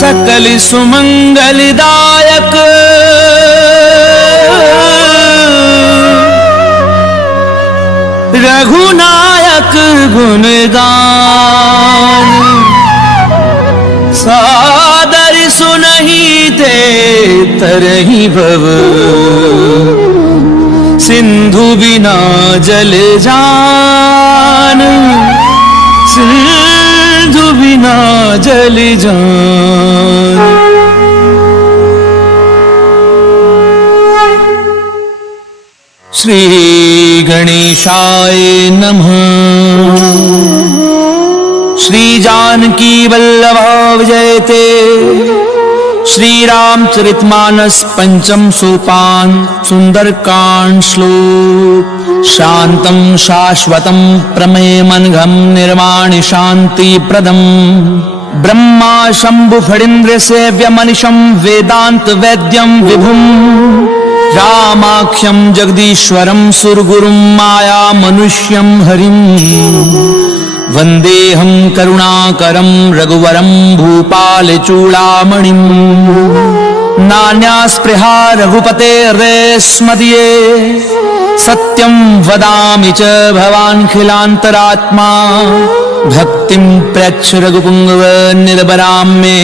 सकल सुमंगलदायक रघुनायक गुणगान सादर सुनहि ते तरहि भव सिंधु बिना जल जान सिंधु बिना जल जान। श्री गणेशाय नमः। श्री जानकी वल्लभ जयते। श्री रामचरितमानस पंचम सोपान सुंदरकांड श्लोक। शांतं शाश्वतं प्रमेयमनघं निर्वाणि शांति प्रदम् ब्रह्मा शंभु फणीन्द्र सेव्यमनिशं वेदांत वैद्यं विभुम् रामाख्यं जगदीश्वरं सुरगुरुं माया मनुष्यं हरिं वन्देऽहं करुणाकरं रघुवरं भूपालचूडामणिं। नान्यास्पृहा रघुपतेर्स्मदीये सत्यं वदामि च भवान्खिलान्तरात्मा भक्तिं प्रयच्छ रघुपुङ्गव निर्भरां मे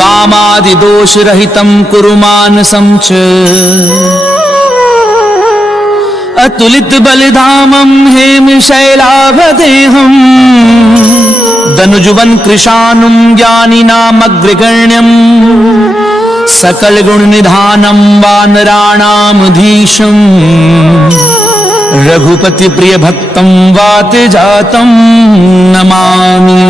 कामादिदोषरहितं कुरु मानसं च। अतुलित बलिधामं हेमशैलाभदेहं दनुजुवन कृशानुं ज्ञानिनामग्रगण्यं सकल गुण निधानं वानराणामधीशं रघुपति प्रिय भक्तं वातजातं नमामि।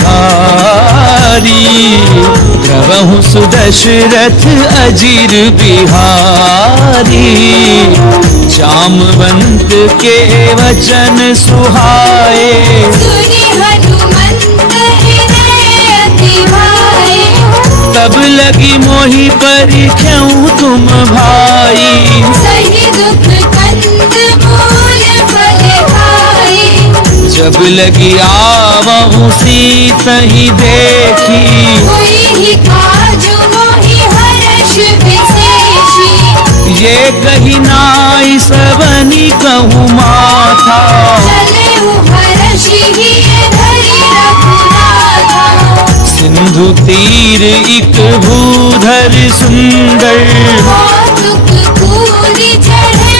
हारी द्रवहु सुदशरथ अजीर बिहारी जामवंत के वचन सुहाए सुनि हनुमंत हृदय अति भाए तब लगी मोहि परिख्याउ तुम भाई सही दुख कंद मूल फल खाई जब लगी आवहु सीतहि देखी हुई काजु मोहि हर्ष विशेषी ये कही नाई सबनी कहूँ माथा चलेहु हर्षि धरि रघुनाथा सिंधु तीर इक भूधर सुंदर कौतुक पूरी चढ़े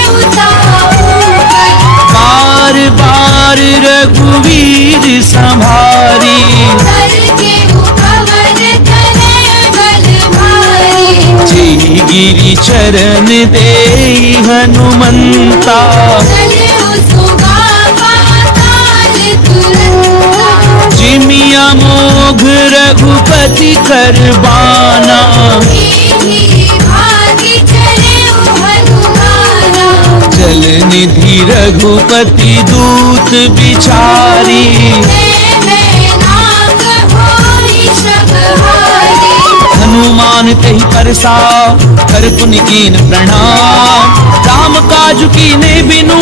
बार बार रघुवीर संभारी गिरि चरण दे हनुमंता जिमिया मोघ रघुपति करबाना जल निधि रघुपति दूत बिचारी हनुमान तहि परसा कर पुन कीन प्रणाम राम काज कीने बिनु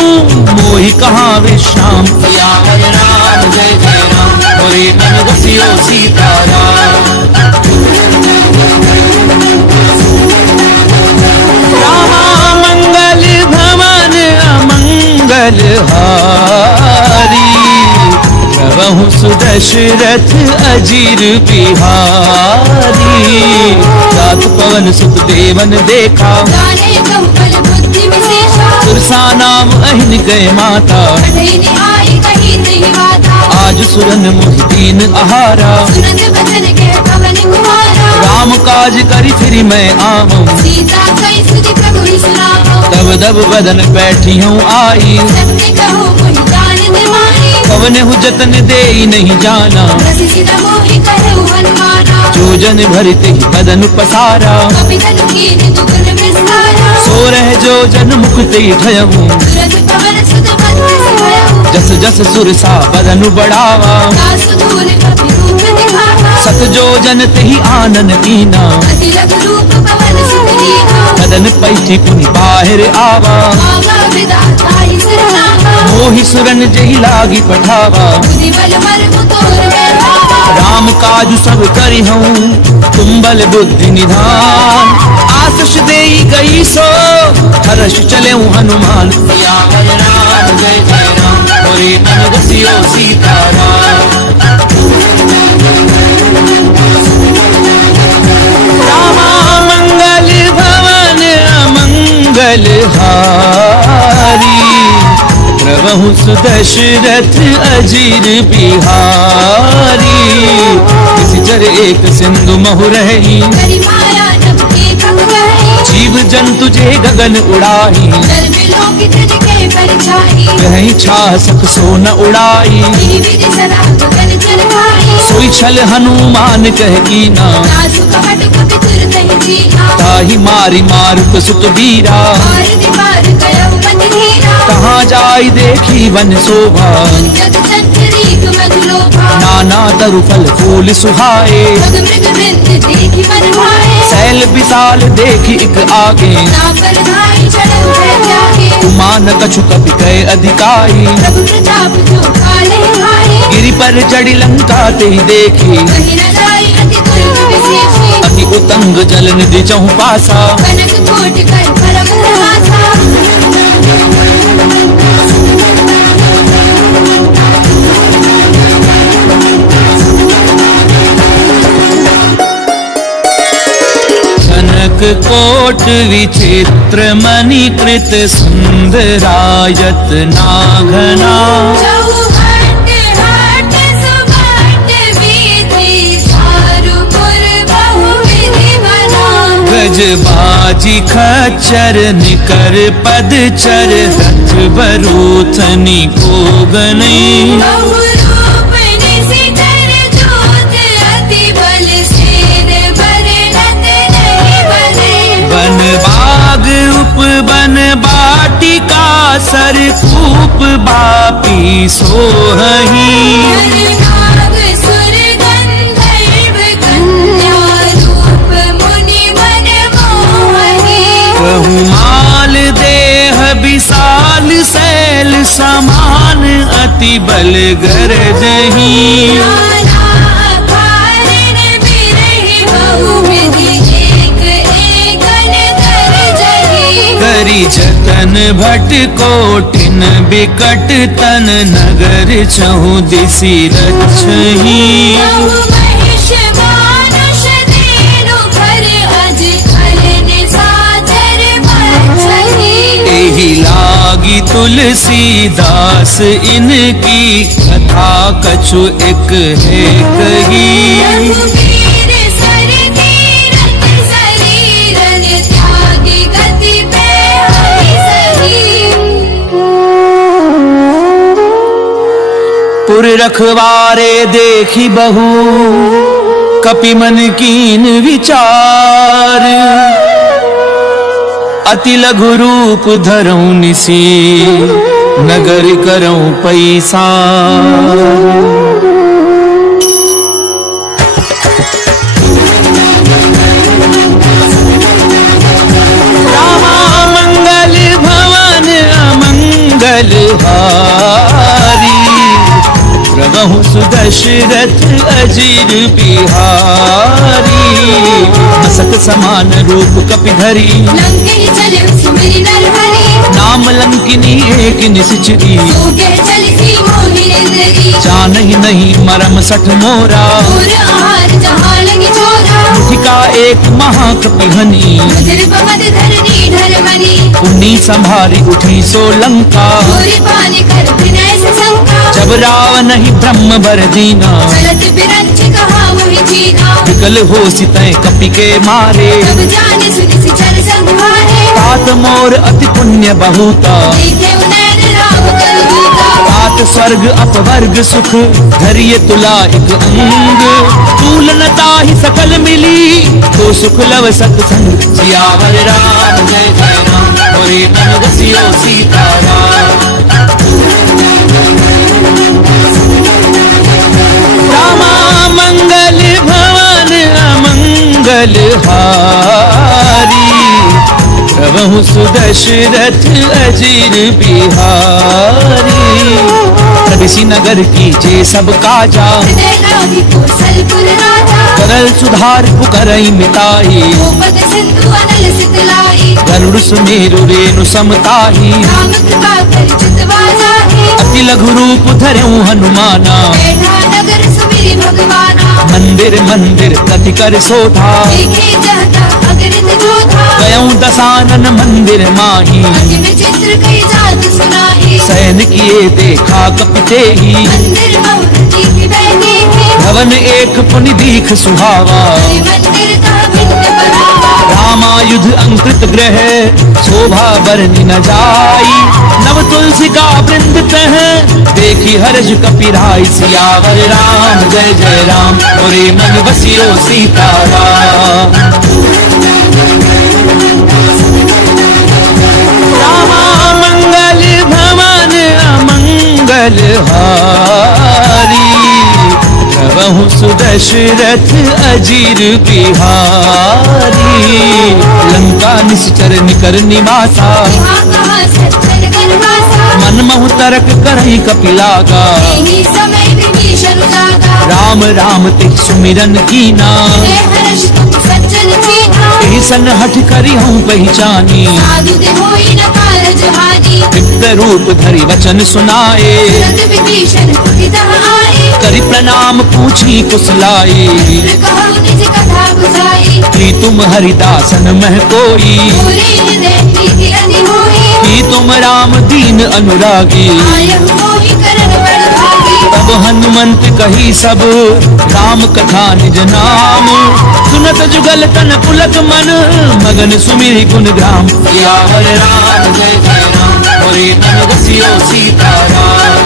मोहि कहाँ विश्राम किया है राम जय जय राम मोरे मन बसियो सीताराम रामा मंगल भवन अमंगल हारी प्रभु सुदशरथ अजीर बिहारी रात पवन सुत देवन देखा सुरसा नाम अहिन गए माता आज सुरन मोहि दीन आहारा राम काज करी फिरी मैं आऊं तब दब बदन बैठी हूँ आई कव सबने हु जतन दे नहीं जाना, जो जन भरते ही बदन पसारा, सो रह जो जन मुक्ति ठयऊ, जस जस सुरसा बदन बढ़ावा, सत जो जन तेहि आनन कीना, बदन पैठी पुनि बाहिर आवा, मोहि सुरन जहि लागी पठावा, राम काजु सब करि हूँ तुम बल बुद्धि निधान, आशीष देई गई सो हर्ष चले हनुमान, सियावर राम जय जय राम, होए तन बसियो सीताराम। रामा मंगल भवन अमंगल हारी, प्रभु सुदशरथ अजीर बिहारी, किसी चर एक सिंधु महु रही, जीव जंतु जे गगन उड़ाई, कहीं छासक सो न उड़ाई, सोई छल हनुमान कह कीना, ताहि मारी मारुत सुत बीरा, कहाँ जाई देखी वन शोभा, नाना तरु फल फूल सुहाए, सैल विशाल देखी एक आगे, उमान कछु कपि कहे अधिकारी, गिरि पर चढ़ी लंका ते देखी, अति उतंग जल निधि चहु पासा, कोट विचित्र मणिकृत सुंदरायत नाघना, गज बाजी खच्चर निकर पदचर, रथ बरूथनी को गनी, बन बाग उपवन बाटिका सर खूप बापी सोहही, बहुमाल देह विशाल शैल समान, अति बल गरजही, करी जतन भट कोटिन बिकट तन, नगर छहु दिसि रक्षही, एहि लागी तुलसीदास इनकी, कथा कछु एक है कही, पुर रखवारे देखी बहु कपि मन कीन विचार, अति लघु रूप धरऊं निसी, नगर करऊं पैसार। रामा मंगल भवन अमंगल हारी, प्रभु सुदशरथ अजीर बिहारी, हसत समान रूप कपि धरी, नाम लंकिनी एक निश्चरी, जानहि नहीं मरम सठ मोरा, मुठिका एक महाकपि हनी, पुनी संभारी उठी सो लंका, जब रावण ही ब्रह्म बर दीना, विकल हो सितय कपि के मारे, तात मोर अति पुण्य बहुता, तात सात स्वर्ग अपवर्ग सुख धरिए तुला एक अंग। तुलनता ही सकल मिली तो सुख लव सत्संग। सियावर राम जय जय राम मोरे मन बसियो सीताराम। रामा मंगल भवन अमंगल हारी। प्रभु सुदशरथ अजीर बिहारी। प्रवेशी नगर की जे सब काजा करल सुधार पुकरई मिताई। गरुड़ सुमेरु रेणु समताही। अति लघु रूप धरऊ हनुमाना। मंदिर मंदिर प्रति कर शोभा। गयऊ दसानन मंदिर माही। सैन किए देखा कपिते ही। भवन एक पुनि दीख सुहावा। रामायुध अंकृत ग्रह शोभा बरनि न जाई। नव तुलसी का वृंद तह देखी हर्ष कपिराई। सियावर राम जय जय राम मोरे मन बसियो सीताराम। रामा मंगल भवन अमंगल हारी। प्रभु सुदशरथ अजीर बिहारी। लंका निश्चर निकर निवासा। मन महु तरक करहि कपिलागा। राम राम ते सुमिरन कीना। सन हठ करी हूँ पहचानी। विप्र रूप धरि वचन सुनाए। करि प्रणाम पूछी कुशलाए। कि तुम हरिदासन मह कोई। कि तुम राम दीन अनुरागी। तब हनुमंत कही सब राम कथा निज नाम। सुनत जुगल तन पुलक मन मगन सुमिरि गुण ग्राम। सियावर राम जय जय राम मोरे मन बसियो सीताराम।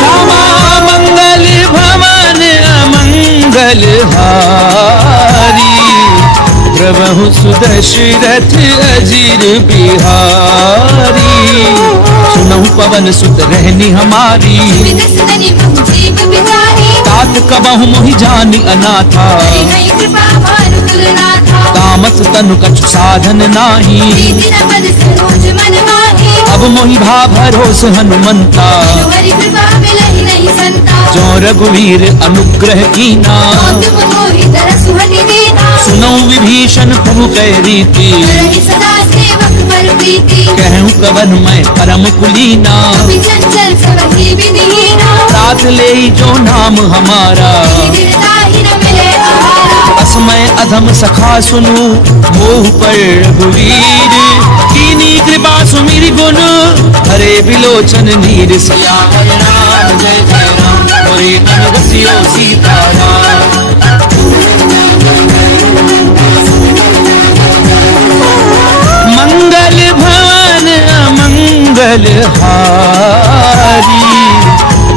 रामा मंगल भवन अमंगल हारी। प्रभु सुदशरथ अजीर बिहारी। सुनहु पवन सुत रहनी हमारी। तात कबहु मोहि जानि अनाथा। कामत तनु कछु साधन नाही। अब मोहि भा भरोस हनुमंता। जो रघुवीर अनुग्रह कीना। सुनौ विभीषण प्रभु कह रीति। कहूँ कवन मैं परम कुलीना। साथ ले जो नाम हमारा। असमय अधम सखा सुनु मोह पर रघुवीर। कीनी कृपा सुमिरि गुण हरे बिलोचन नीर। सियावर राम जय जय राम मोरे मन बसियो सीताराम। मंगल भवन अमंगल हारी।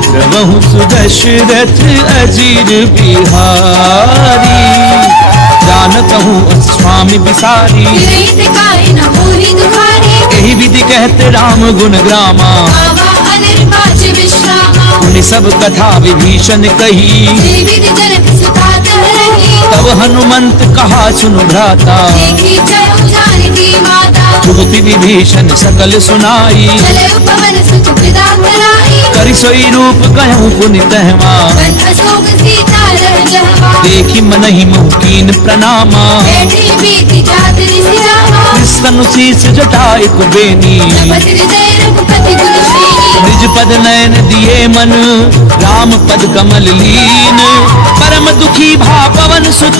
प्रभु सुदशरथ अजीर बिहारी। जानत हूँ स्वामी बिसारी। यही विधि कहते राम गुण ग्रामा। उन्हें सब कथा विभीषण कही। तब हनुमंत कहा सुन भ्राता। जुगति विभीषण सकल सुनाई। करि सोई रूप कहूँ पुनि तहवा। देखी मनहि मुकीन प्रणामा। स्तनु शीस जटाए कुबेनी। निज पद नयन दिए मन राम पद कमल लीन। परम दुखी भा पवन सुत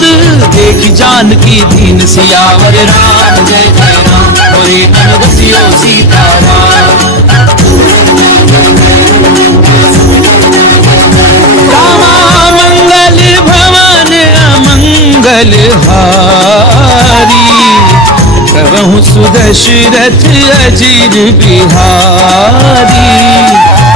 देखी जानकी दीन। सियावर राम जय जय राम मोरे मन बसियो सीताराम। रामा मंगल भवन अमंगल हारी। प्रभु प्रभु सुदशरथ अजीर बिहारी,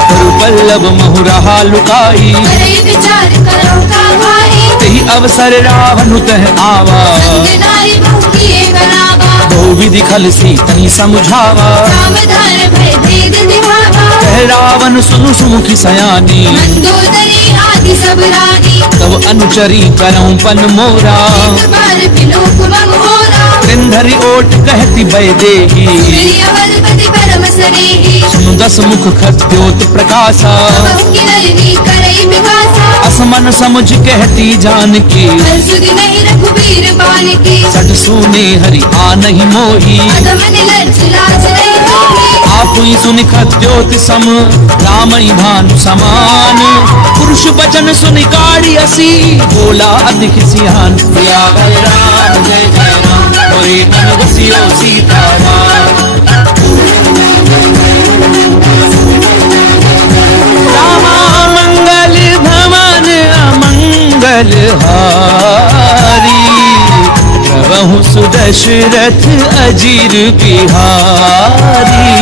करु पल्लव महु रहा लुकाई, करे विचार करो का भाई, तेहि अवसर रावण तह आवा, संग नारी बहु किए बनावा, बहु विधि खल सीतहि समझावा, सावधान भय भेद दिखावा, कह रावण सुनु सुमुखी सयानी, मंदोदरी आदि सब रानी, तब अनुचरी करऊं पन मोरा, एक बार बिलोक ममोरा, कृंधरि ओट कहती भय देही, मेरी अवधपति परम स्नेही, सुनु दस मुख खद्योत प्रकाशा, बहु की नलिनी करई विकासा, असमन समझ कहती जानकी, हर सुधि नहीं रघुबीर बाल की, सट सुने हरि आनहि मोही, अधम निलज्ज लाज नहीं होगी, आपुई सुनि खद्योत सम रामई भानु समान, पुरुष वचन सुनि काढ़ी असी, बोला अधिक सियान, सियावर राम जय जय राम, मोरे मन बसियो सीताराम, रामा मंगल भवन अमंगल हारी, प्रभु सुदशरथ अजीर बिहारी,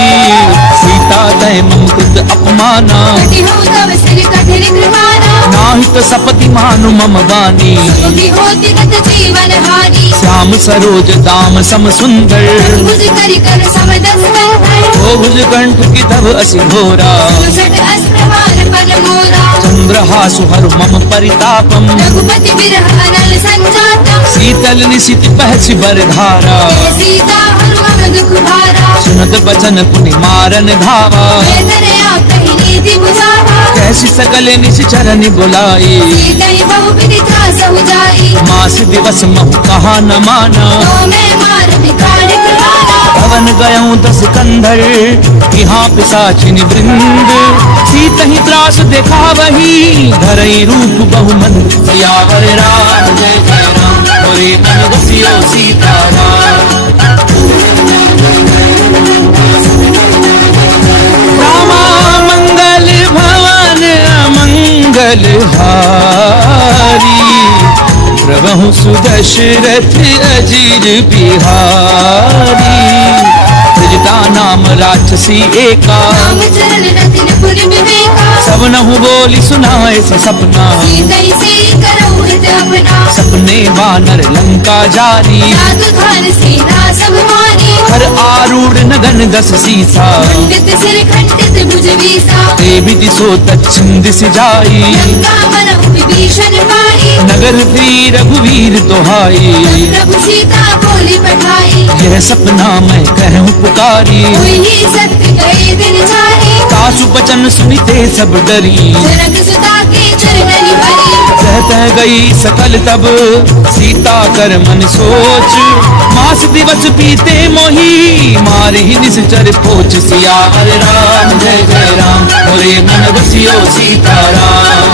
सीता तय मम कृत अपमाना, कटि हो तव सिर कठिन कृपाना, नाहित सपति मानु मम बानी, सुखी होती गत जीवन हानि, श्याम सरोज दाम सम सुंदर, भुज करि कर समदस कंधर, ओ भुज कंठ की तब असि घोरा, सुषट अस्त्रवान पन मोरा, चंद्रहासु हरु मम परितापम, रघुपति बिरह अनल संजातम, शीतल निशित पहसि बरधारा, जय सीता हनुमन दुख भारा, सुनत बचन पुनि मारन धावा, वेदन आप कही नीति बुझावा, कैसी सकल निश्चरनि बुलाई, सीतहि बहु विधि त्रासहु जाई, मास दिवस महु कहा न माना, तो मैं मार बिगाड़ कृपाना, भवन गयऊं दस कंधर, यहाँ पिशाचिनि वृंद, सीतहि त्रास देखा वही, धरई रूप बहुमन, सियावर राम जय जय राम, मोरे मन बसियो सीताराम, रामा मंगल भवन अमंगल हारी, प्रभु सुदशरथ अजीर बिहारी, त्रिजटा नाम राक्षसी एका, राम चरण रतिन पुर विवेका, सब नहु बोली सुनाए से सपना, सीतहि से करऊ हित अपना, सपने बानर लंका जारी, जादू धार सेना सब मारी, हर आरूढ़ नगन दस सीसा, खंडित सिर खंडित भुज बीसा, ते विधि सो दक्षिण दिश जाई, लंका मनहु विभीषण पाई, नगर फिरी रघुवीर दोहाई, प्रभु सीता बोली पठाई, यह सपना मैं कहूँ पुकारी, हुई सत्य गए दिन चाहे, सासु बचन सुनिते सब डरी, जनक सुता के चरणनि भरी, सहत गई सकल तब सीता कर मन सोच, मास दिवस बीते मोही, मारे ही निश्चर पोच, सियावर राम जय जय राम, मोरे मन बसियो सीताराम,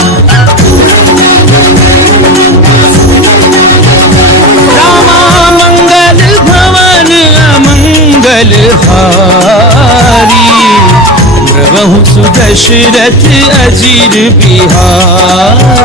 रामा मंगल भवन अमंगल हारी, प्रभु सुदशरथ अजीर बिहारी,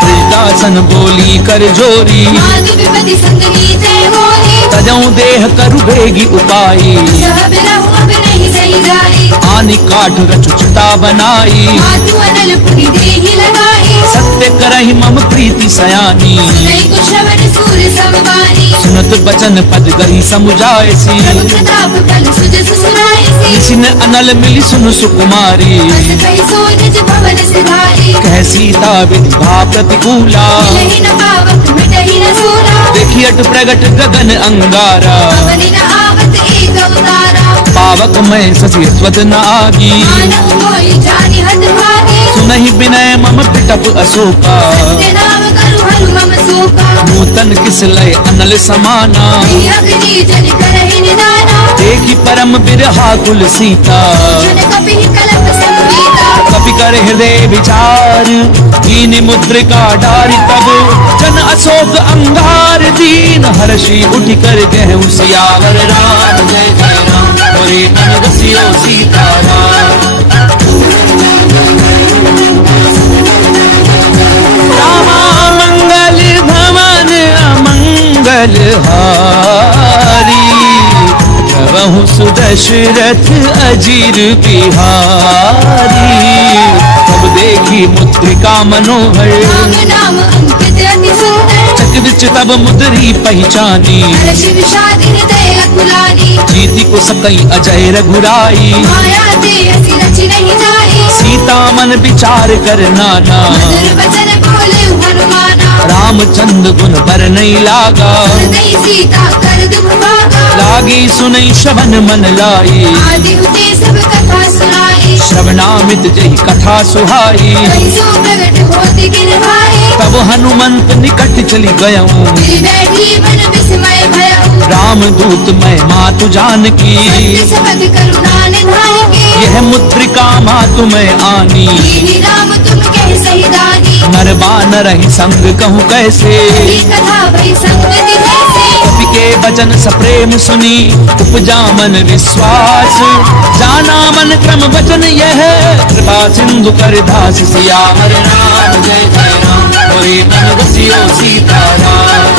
त्रिदासन बोली कर जोरी, माधु विपति संग नीते होई, तजऊ देह करु बेगी उपाई, सब रहु अब नहीं सही जाई, आनि काठ रचुचता बनाई, मातु अनल पुनि देहि लगाई, सत्य करहि मम प्रीति सयानी, सुनई कुशवन सूर समवानी, सुनत बचन पद गही समुझायसी, प्रभु प्रताप बल सुज सुसुनाईसी, निशिन अनल मिली सुनु सुकुमारी, हस कहि सो निज भवन सिधारी, कह सीता विधि भा प्रतिकूला, मिलहि न पावक मिटहि न सूरा, देखी अट प्रगट गगन अंगारा, पवनि न आवत एक अवतारा, पावक मैं शशि स्वद न आगी, मानव मोहि जानि हत भागी, सुनहि विनय मम पिटप अशोका, सत्य नाम करु हरु मम शोका, नूतन किस लय अनल समाना, नहीं अग्नि जन करहि निदाना, देखी परम बिरहा कुल सीता, जन कपिहि कलप संगीता, कपि कर हृदय विचार, दीन मुद्रिका डारी तब, जन अशोक अंगार दीन, हर्षि उठ कर गहु सियावर राम जय जय राम, मोरे मन बसियो सीताराम, रामा मंगल भवन अमंगल हारी, प्रभु सुदशरथ अजीर बिहारी। तब देखी मुद्रिका मनोहर, राम नाम अंकित अति सुंदर। चक विच तब मुद्री पहचानी, हर्ष विषाद हृदय अकुलानी। जीति को सकई अजय रघुराई, माया ते असी रचि नहीं जाई। सीता मन विचार कर नाना, मधुर वचन बोले हनुमाना। रामचंद्र गुण बर नहीं लागा, नहीं सीता कर दुख भागा। लागी सुनई श्रवण मन लाई, आदि हुते सब कथा सुनाई। श्रवणामित जही कथा सुहाई। कहीं सो प्रगट होति गिर भाई। तब हनुमंत निकट चली गयऊं, फिर बैठी मन विस्मय भयऊ। राम दूत मैं मातु जानकी, सत्य सबद करुणा निधान की। यह मुद्रिका मातु मैं आनी। दीनी राम तुम कह सही दानी। नर बानर ही संग कहूँ कैसे, सही कथा भई संगति जैसे। कवि के वचन सप्रेम सुनी, उपजा मन विश्वास। जाना मन क्रम वचन यह, कृपा सिंधु कर दास। सियावर राम जय जय राम, मोरे मन बसियो सीताराम।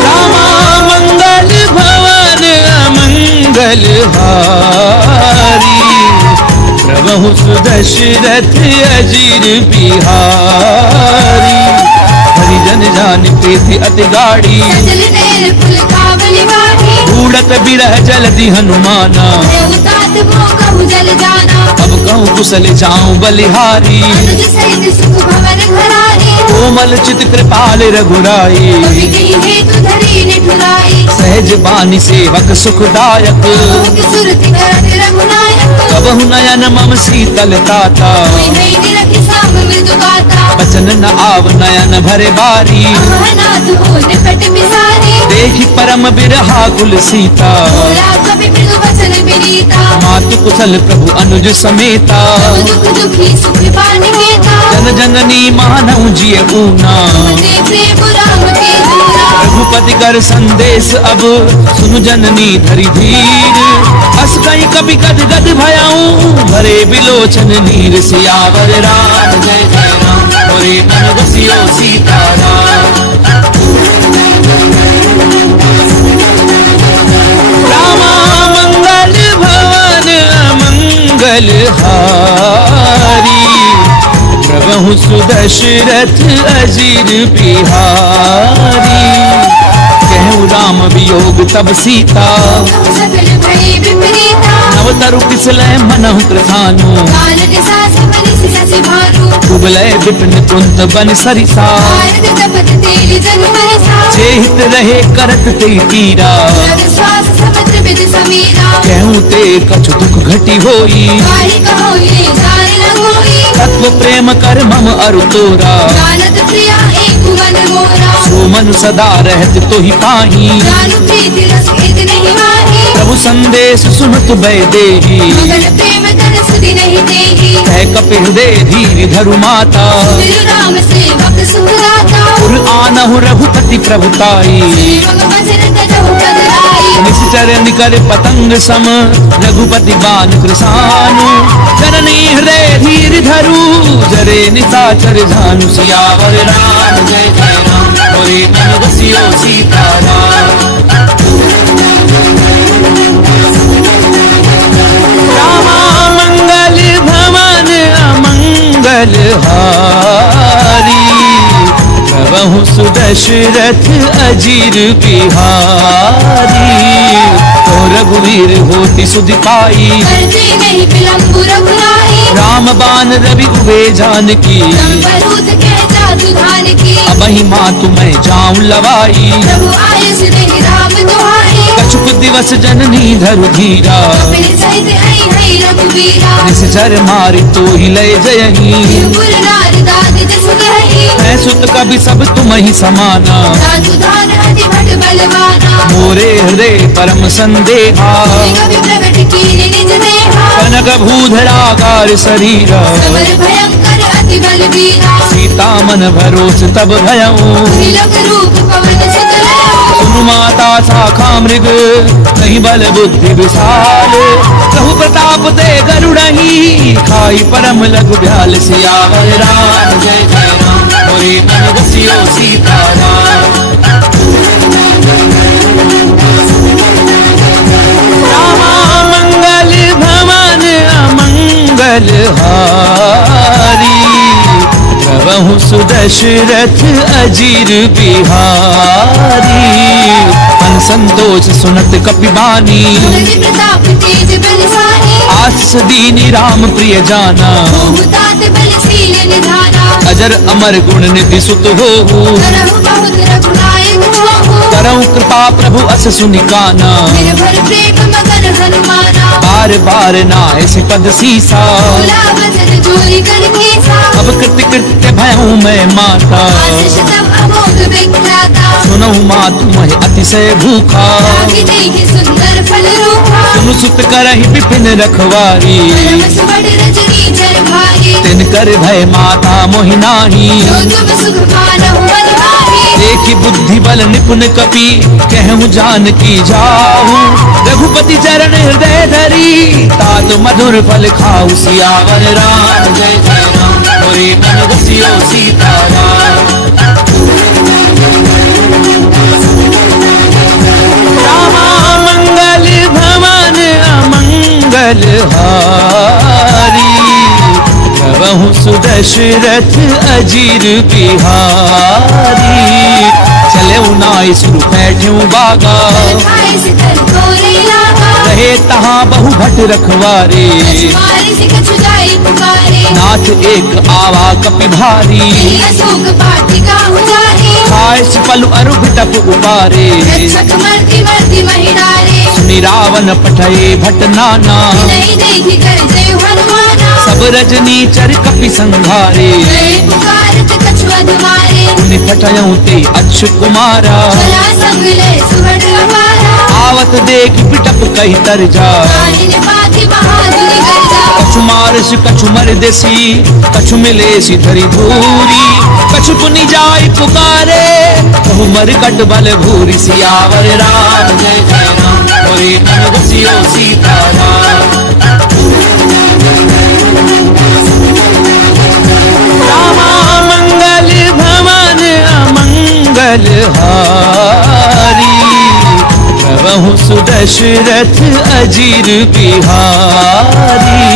रामा मंगल भवन अमंगल हारी, प्रभु सुदशरथ अजीर बिहारी। हरिजन जान प्रीति अति गाड़ी, सजल नैन पुल कावली वाही। बूढ़त बिरह जलधि हनुमाना, देवतात मोह कहु जल जाना। अब कहूँ कुशल जाऊं बलिहारी। अनुज सहित सुख भवन घरानी। कोमल चित कृपाल रघुराई, कवि कही हेतु धरी निठुराई। सहज बानी सेवक सुखदायक। मोह सुरति करत रघुनायक। कबहु नयन मम शीतल ताता, कोई नहीं निरखि साम मृदु गाता। बचन न आव नयन भरे बारी। अनाथ हो निपट बिसारी। देखी परम बिरहा कुल सीता, बोला कवि मृदु वचन विनीता। मातु कुशल प्रभु अनुज समेता। दुख दुखी सुख पानी केता। जन जननी मानव जिय ऊना, ते प्रेम राम के दूरा। रघुपति कर संदेश अब, सुनु जननी धरि धीर। अस कहीं कभी गद गद भयाऊं, भरे बिलोचन नीर। सियावर राम जय जय राम, मोरे मन बसियो सीताराम। रामा मंगल भवन अमंगल हारी, प्रभु सुदशरथ अजीर बिहारी। कहूँ राम वियोग तब सीता, सकल भई विपरीता। नवतरु किसलय मनहु कृतानु। काल दिशा समनिस ससि भानु। उबलय विपिन कुंत बन सरिसा, भारत तपत तेल जन बरसा। जेहित रहे करत ते पीरा। जग श्वास समुद्र बिद समीरा। कहूँ ते कछु दुख घटी होई, काहि कहो ये जान न होई। तत्व प्रेम कर मम अरु तोरा। जानत प्रिया एक मन मोरा। सो मनु सदा रहत तो ही पाही, जानु प्रीति रस भेद नहीं माही। प्रभु संदेश सुनत भय देही। मगन प्रेम धन सुधि नहीं देही। कह कपिल दे धीर धरु माता, सिर राम सेवक सुहराता। पुर आनहु रघुपति प्रभुताई। सेवक वचन तजहु बदलाई। निश्चर निकर पतंग सम, रघुपति बान कृसानु। जननी हृदय धीर धरु, जरे निशाचर झानु। सियावर राम जय जय राम, मोरे मन बसियो सीताराम। रामा मंगल भवन अमंगल हारी, प्रभु सुदशरथ अजीर बिहारी। तो रघुवीर होती सुधि पाई, करते नहीं विलंब रघुराई। राम बान रवि उबे जानकी। संबरूत कह जादू धान की। अबहि मातु मैं जाऊं लवाई, प्रभु आयुष नहीं राम दुहाई। कछुक दिवस जननी धरु धीरा। कपिल सहित आई हई रघुवीरा। निश्चर मारि तो ही लय जयही, त्रिपुर नार दाद जस गही। मैं सुत कभी सब तुम ही समाना। जादू धान अति भट बलवाना। मोरे हृदय परम संदेहा, कवि प्रगट कीन निज देहा। कनक भूधराकार शरीरा। समर भयंकर अति बलवीरा। सीता मन भरोस तब भयऊं, त्रिलोक रूप पवन सुत लयो। सुनु माता शाखा मृग, नहीं बल बुद्धि विशाल। कहु प्रताप ते गरुड़ही, खाई परम लघु भ्याल। सियावर राम जय जय राम, मोरे मन बसियो सीताराम। रामा मंगल भवन अमंगल हारी प्रभु सुदशरथ अजीर बिहारी मन संतोष सुनत कपिबानी बलि प्रताप तेज बलशाली आशीष दीनी राम प्रिय जाना तात बलशील निधाना अजर अमर गुण निधि सुत हो करहु बहुत रघुनायक होहु करऊं कृपा प्रभु अस सुनिकाना निर्भर प्रेम मगन हनुमाना बार बार नाय पद सीसा बोला वचन जोरी कर केसा अब कृत्य कृत्य भयऊं मैं माता आशीष तब अमोघ विख्याता सुनहु मात मोहि अतिशय भूखा रागी देहि सुंदर फल रूपा सुनु सुत करहि विपिन रखवारी परम सुबड़ रजनी चर भारी तिन कर भय माता मोहि नाही जो तुम सुख मानहु मन माही देखी बुद्धि बल निपुण कपि कहूँ जान की जाहू रघुपति चरण हृदय धरी तात मधुर फल खाऊ सियावर राम जय जय राम मोरे मन बसियो सीताराम रामा मंगल भवन अमंगल हारी प्रभु सुदशरथ अजीर बिहारी चले नाई सुर बैठे बागा खाए सितर तोरे लागा रहे तहाँ बहु भट रखवारे मारे से कछु जाए पुकारे नाथ एक आवा कपि भारी अशोक पाटिका उजारे खाए पलु अरु टप उबारे रक्षक मर्दी मर्दी महिडारे सुनि रावण पठये भट नाना नहीं देखी कर जय हनुमाना सब रजनी चर कपि संघारे जय पुकारत कछु अधमारे उनि पठयऊं ते अच्छु कुमारा चला संग ले सुबड़ अपारा आवत देख पिटप कही तर जा काहिन पाति बहादुरी गर्जा कछु मारस कछु मर देसी कछु मिले सी धरी धूरी कछु पुनि जाय पुकारे कहु मर कट बल भूरी सियावर राम जय जय राम मोरे मन बसियो सीताराम रामा मंगल भवन अमंगल हारी प्रभु सुदशरथ अजीर बिहारी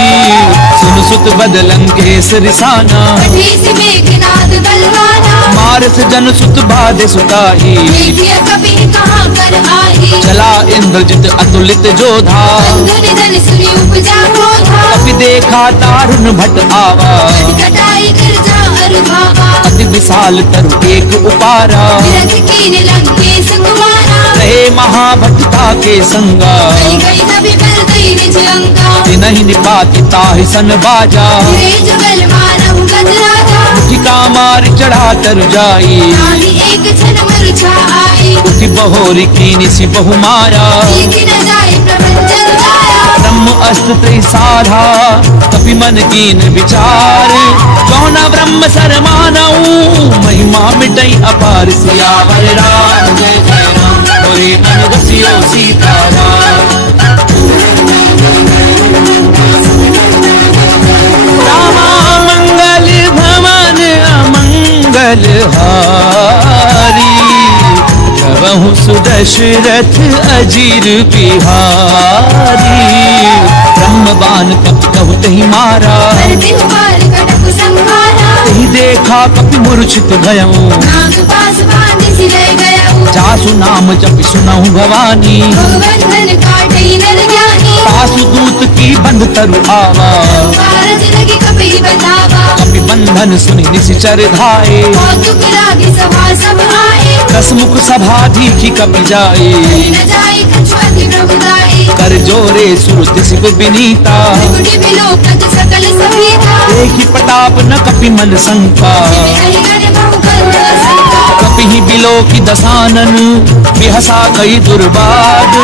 सुन सुत बदलं केसर साना कठी से मेघनाद बलवाना मारस जन सुत बाधे सुताही देखिए कभी कहाँ कर आई चला इंद्रजित अतुलित जोधा बंधु निधन सुनी उपजा क्रोधा कपि देखा तारुण भट आवा कटाई कर जा अरु भावा अति विशाल तरु एक उपारा विरथ कीन लंकेश कुमारा रहे महाभटता के संगा गई गई कभी कर गई निज अंका नहीं निपाति ताहि सन बाजा रे जुगल मानव गजराजा मुठिका मार चढ़ा तर जाई नाही एक क्षण मूर्छा आई उठि बहोरी कीनी सी बहु मारा सीखी न जाए प्रपंचन गाया ब्रह्म अस्त्र त्रिसाधा कपि मन कीन विचार कौना ब्रह्म सर मानऊ महिमा मिटई अपार सियावर राम जय जय राम मोरे मन बसियो सीताराम रामा मंगल भवन अमंगल हारी प्रभु सुदशरथ अजीर बिहारी ब्रह्मबान कपि कहु तहि मारा करते हुबार कटक संहारा तहि देखा कपि मूर्छित भयऊं नाग पास बांधे सिले गया जासु नाम जपि सुनहु भवानी भगवंधन काटई नर ज्ञानी पासु दूत की बंध तरु आवा कारज लगी कपि बतावा कपि बंधन सुनि निशिचर धाये कौतुक लागे सभा सब आए दसमुख सभा दीखी कपि जाए कहीं न जाए कछु अति प्रभुदाई कर जोरे सुर दिसिप विनीता त्रिकुटी बिलोकत सकल सभीता देखी प्रताप न कपि मन संका हरिहर बहु कंद संका कपि ही बिलो की दसानन बिहसा कई दुर्बाद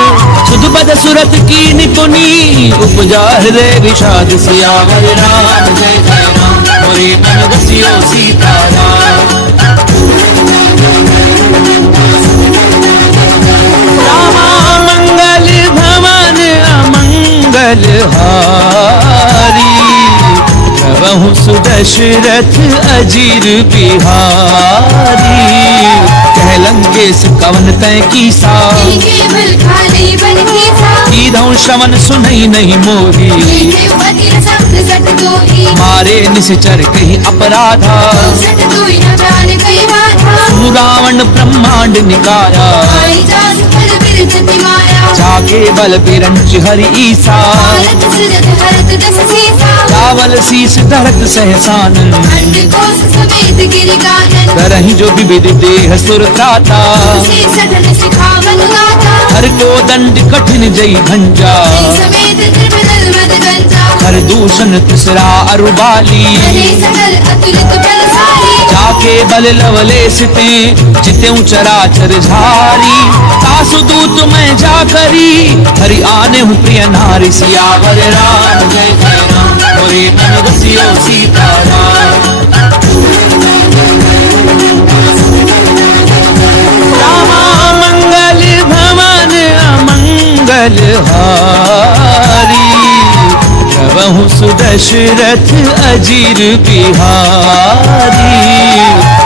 सुध बद सुरत की निपुनी उपजा हृदय विषाद सियावर राम जय जय राम मोरे मन बसियो सीताराम रामा मंगल भवन अमंगल हारी प्रभु सुदशरथ अजीर बिहारी कह कह लंकेश कवन तय कीसा केवल खाली बन कीसा कीधौ श्रवण सुनई नहीं मोही देखे अधीर शब्द सट दोही मारे निश्चर कही अपराधा सट दोई न प्राण कई बाधा सुनु रावण ब्रह्मांड निकाया आई जासु फल बिरजति माया जाके बल बिरंच हरि ईसा भारत सृजत हरत दस सीसा चावल शीस धरत सहसानन खंड कोस समेत गिरि गानन करही जो विविध देह सुर त्राता से सठन सिखावन गाता हर को दंड कठिन जई भंजा समेत त्रिपदल मद गंजा हर दूषण तिसरा अरुबाली हरे सकल अतुलित बलशाली जाके बल लवले सिते जितेऊ चराचर झारी तासु दूत मैं जा करी हरि आने हूँ प्रिय नारी सियावर राम जय जय राम मोरे मन बसियो सीताराम रामा मंगल भवन अमंगल हारी प्रभु सुदशरथ अजीर बिहारी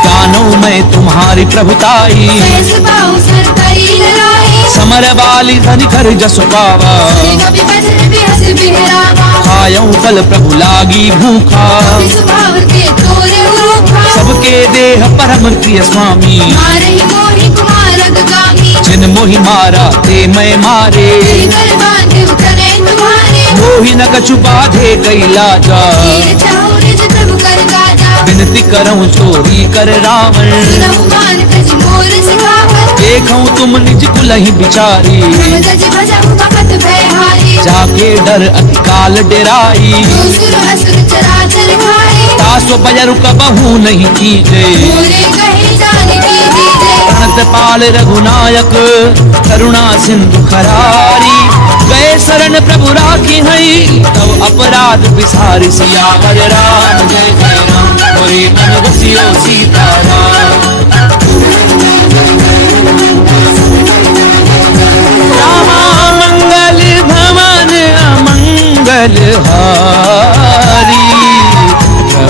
जानो मैं तुम्हारी प्रभुताई सहस पाऊं सर करी लड़ाई समर बाली धन कर जस पावा कभी बचन बिहस बिहरावा खायऊ फल प्रभु लागी भूखा कभी स्वभाव के तोरे रूपा सबके देह परम प्रिय स्वामी मारे ही मोहि कुमार गामी जिन मोहि मारा ते मैं मारे कर बांधे करे तुम्हारे मोहि न कछु बाधे कैला जा तीर चाहूं निज प्रभु कर गाजा विनती करऊं चोरी कर रावण सुनहु मान तज मोर सिखावन देखऊं तुम निज कुलहि बिचारी प्रभु तज भजहु भगत भयहारी जाके डर अति काल डेराई जो सुर असुर चराचर खाए तासो बजरु कबहू नहीं कीजे मोरे कहे जान की दीजे प्रणत पाल रघुनायक करुणा सिंधु खरारी गए शरण प्रभु राखी हई तब अपराध बिसारी सियावर राम जय जय राम मोरे मन बसियो सीताराम रामा मंगल भवन अमंगल हारी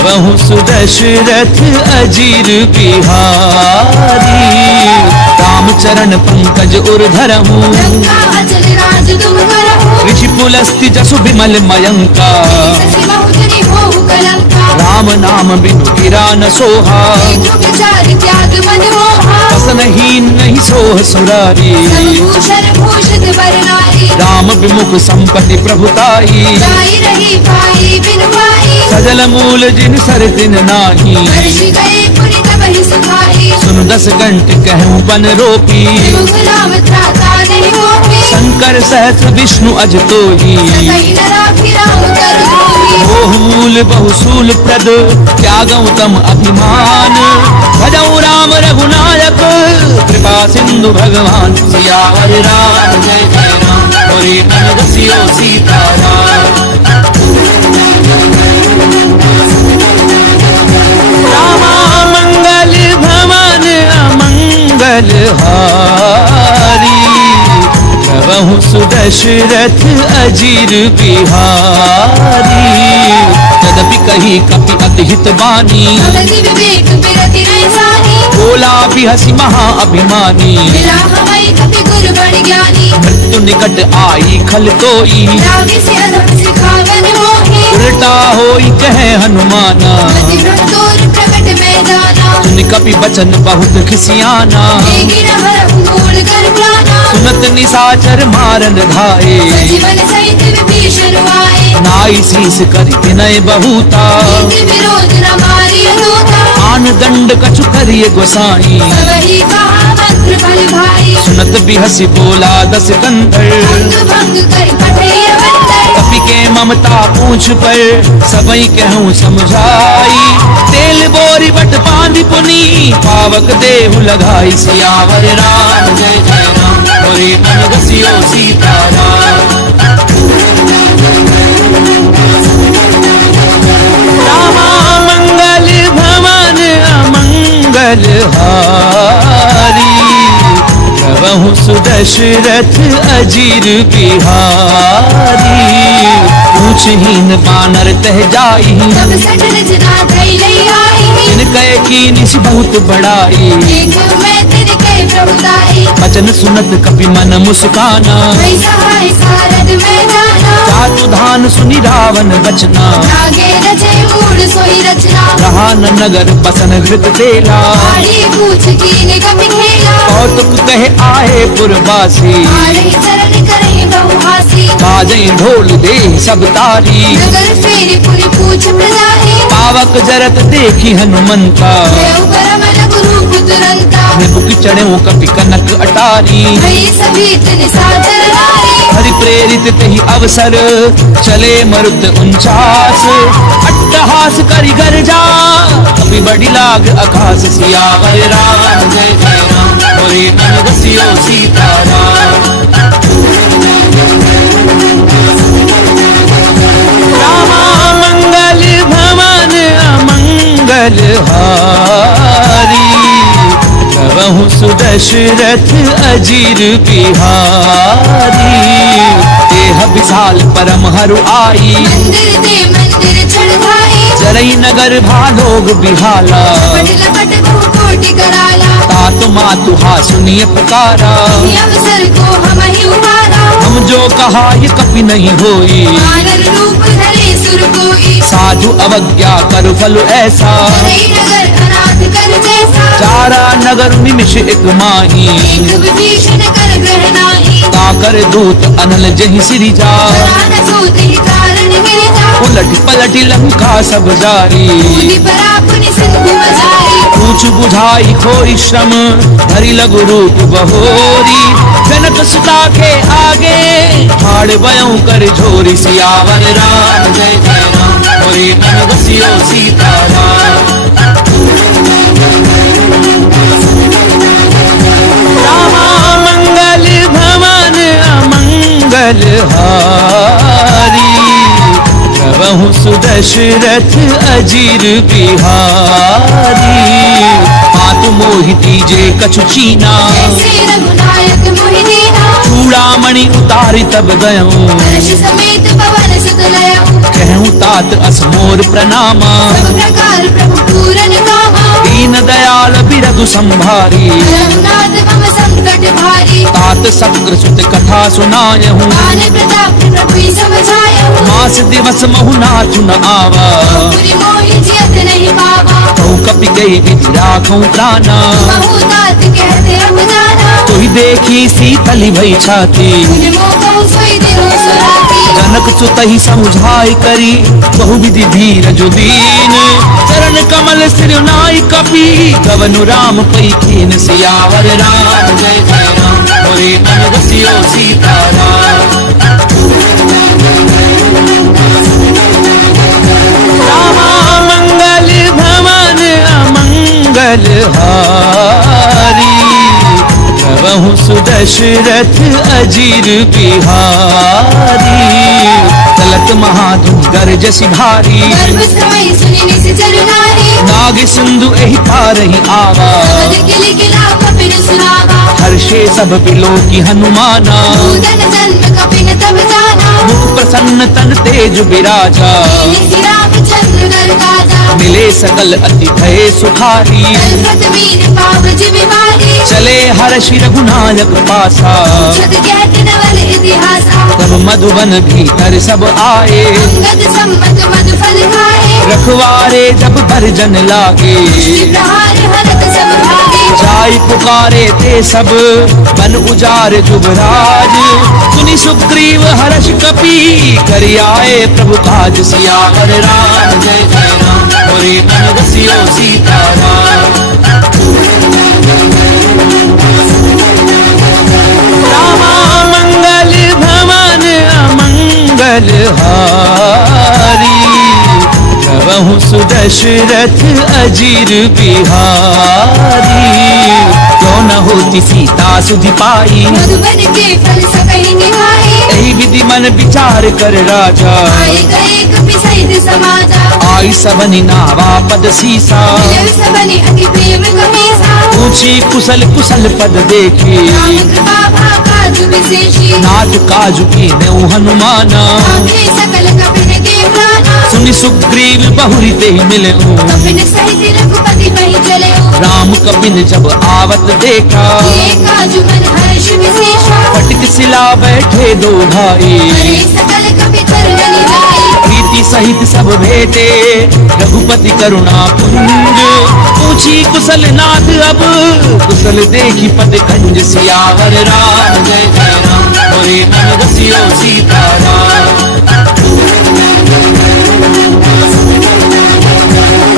प्रभु सुदशरथ अजीर बिहारी राम चरण पंकज उर्धरहूँ लंका अचल राज तुम करहु ऋषि पुलस्ति जसु विमल मयंका शशि बहुतरी होहु कलंका राम नाम बिनु गिरा न सोहा एक विचार त्याग मन मोहा वसनहीन नहीं सोह सुरारी सब भूषण भूषित वर नारी राम विमुख संपत्ति प्रभुताई जाई रही पाई बिन पाई सजल मूल जिन सर दिन नाही वर्ष गए पुनि तब ही सुखाई सुन 10 घंट कहूँ बन रोपी मुख राम त्राता नहीं मोही शंकर सहस्र विष्णु अज तोही सतई न राखी राम कर दोही मोह मूल बहुसूल प्रद त्यागऊ तम अभिमान भजऊ राम रघुनायक कृपा सिंधु भगवान सियावर राम जय जय राम मोरे मन बसियो सीताराम रामा मंगल भवन अमंगल हारी प्रभु सुदशरथ अजीर बिहारी तदपि कही कपि अतिहित बानी भगति विवेक बिरति रैसानी बोला बिहसी महा अभिमानी मिला हमारी कपि गुरु बड़ ज्ञानी मृत्यु निकट आई खल तोई रावि से अधम सिखावन मोही उल्टा होई कहे हनुमाना मति भ्रमतोर प्रकट मैदाना सुन कपि बचन बहुत खिसियाना देगी न हरहु मूल कर प्राणा सुनत निसाचर मारन धाये सजीवन सहित विभीषण आए नाई शीस करि विनय बहुता नीति विरोध न मारिय दूता आन दंड कछु करिय गोसाई सबहि कहा मंत्र बल भाई सुनत बिहसी बोला 10 कंधर अंग भंग कर पठैय बंदर कपि के ममता पूछ पर सबई कहूँ समझाई तेल बोरी बट बांध पुनी पावक देहु लगाई सियावर राम जय जय राम मोरे मन बसियो सीताराम रामा मंगल भवन अमंगल हारी प्रभु सुदशरथ अजीर बिहारी पूछहीन बानर तह जाई तब सठ रचना धई लई आई जिन कह की निस बहुत बड़ाई देख मैं तिनके प्रभुताई बचन सुनत कपि मन मुस्काना भई सहाय सारद मैदाना जातु धान सुनि रावण बचना लागे रचे मूड सोई रचना रहा न नगर बसन घृत तेला आड़ी पूछ कीन कपि खेला कौतुक कहे आए पुरवासी आरही चरण करहि बहुहासी बाजई ढोल दे सब तारी नगर फेरी पुरि पूछ प्रजाहि पावक जरत देखी हनुमंता देव परम लघु रूप तुरंता निबुक चढ़ो कपि कनक अटारी भई सभीत निशाचर नारी हरि प्रेरित तहि अवसर चले मरुत 49 अट्टहास करि गर्जा कपि बड़ी लाग आकाश सियावर राम जय जय राम बोले नन रसियो सीताराम रामा मंगल भवन अमंगल हारी प्रभु सुदशरथ अजीर बिहारी देह विशाल परम हरु आई मंदिर दे मंदिर चढ़ाई जरई नगर भालोग बिहाला पट लपट बहु कोटि कराला तात मातु हा सुनिय पुकारा ये अवसर को हम ही उतारा हम जो कहा ये कभी नहीं होई वानर रूप धरे सुर कोई साधु अवज्ञा कर फल ऐसा करई नगर अनाथ कर जैसा चारा नगर निमिष एक माही एक विभीषण कर ग्रह नाही ताकर दूत अनल जहि सिरि जा पुराण सूत ही कारण गिर जा उलट पलट लंका सब जारी पूरी परापुनि सिंधु मजारी पूछ बुझाई खोई श्रम धरि लघु रूप बहोरी जनक सुता के आगे ठाड़ बयऊ कर झोरी सियावर राम जय जय राम बोले नन बसियो सीताराम रामा मंगल भवन अमंगल हारी प्रभु सुदशरथ अजीर बिहारी मातु मोहि दीजे कछु चीना जैसे रघुनायक मोहि दीना चूड़ामणि उतारि तब गयऊं हर्ष समेत पवन सुत लयऊं कहूँ तात असमोर प्रणामा सब प्रकार प्रभु पूरन कामा दीन दयाल बिरधु संभारी रघुनाथ मम संकट भारी तात सग्र सुत कथा सुनायहूँ मान प्रताप प्रभु समझायहूँ मास दिवस महु नाचु न आवा पूरी मोहि जियत नहीं पावा कहूँ कपि गई विधि राखूं प्राणा बहु तात कहते अब जाना तोहि देखी सीतली भई छाती मुझ मोह सोई दिनो सुराती जनक सुतहि समुझाई करी बहु विधि धीर जुदीन चरण कमल सिर नाई कपि गवनु राम पई कीन सियावर राम जय जय राम बोले नन रसियो सीताराम रामा मंगल भवन अमंगल हारी प्रभु सुदशरथ अजीर बिहारी चलत महाधुन गरजसि भारी गर्भ समय सुनि निश्चर नारी नाग सिंधु एहि पारहि आवा पद किलि किला कपिन सुनावा हर्षे सब बिलो की हनुमाना पूजन जन्म कपिन तब जाना मुख प्रसन्न तन तेज विराजा लील्हि रामचंद्र नर काजा मिले सकल अति भय सुखारी कल्पत वीर पावज बिमारी चले हर्षि रघुनायक पासा छद कहत नवल इतिहासा तब मधुबन भीतर सब आए अंगद सम्मत मधु फल खाए रखवारे जब भरजन लागे प्रहार हरत सब भागे जाय पुकारे ते सब बन उजार जुबराज सुनि सुग्रीव हर्ष कपि करि आए प्रभु काज सियावर राम जय जय राम बोले नन रसियो सीताराम रामा मंगल भवन अमंगल हारी प्रभु सुदशरथ अजीर बिहारी क्यों न होती सीता सुधि पाई मधुबन के फल सकहि निभाए यही विधि मन विचार कर राजा आए गए कपि सहित समाजा आई सबनि नावा पद सीसा मिलव सबनि अति प्रेम कपीसा पूछी कुशल कुशल पद देखी राम कृपा भाकाजु विशेषी नाथ काजु की नेउ हनुमाना आंखे सकल कपिन के प्राणा सुनि सुग्रीव बहुरी ते मिले कपिन सहित रघुपति बहि चले राम कपिन जब आवत देखा काजू मन हर्ष विशेषा फटक सिला बैठे दो भाई हरे सकल कपि चरण जाई प्रीति सहित सब भेटे रघुपति करुणा पुंज पूछी कुशल नाथ अब कुशल देखी पद कंज सियावर राम जय जय राम होरे मन रसियो सीताराम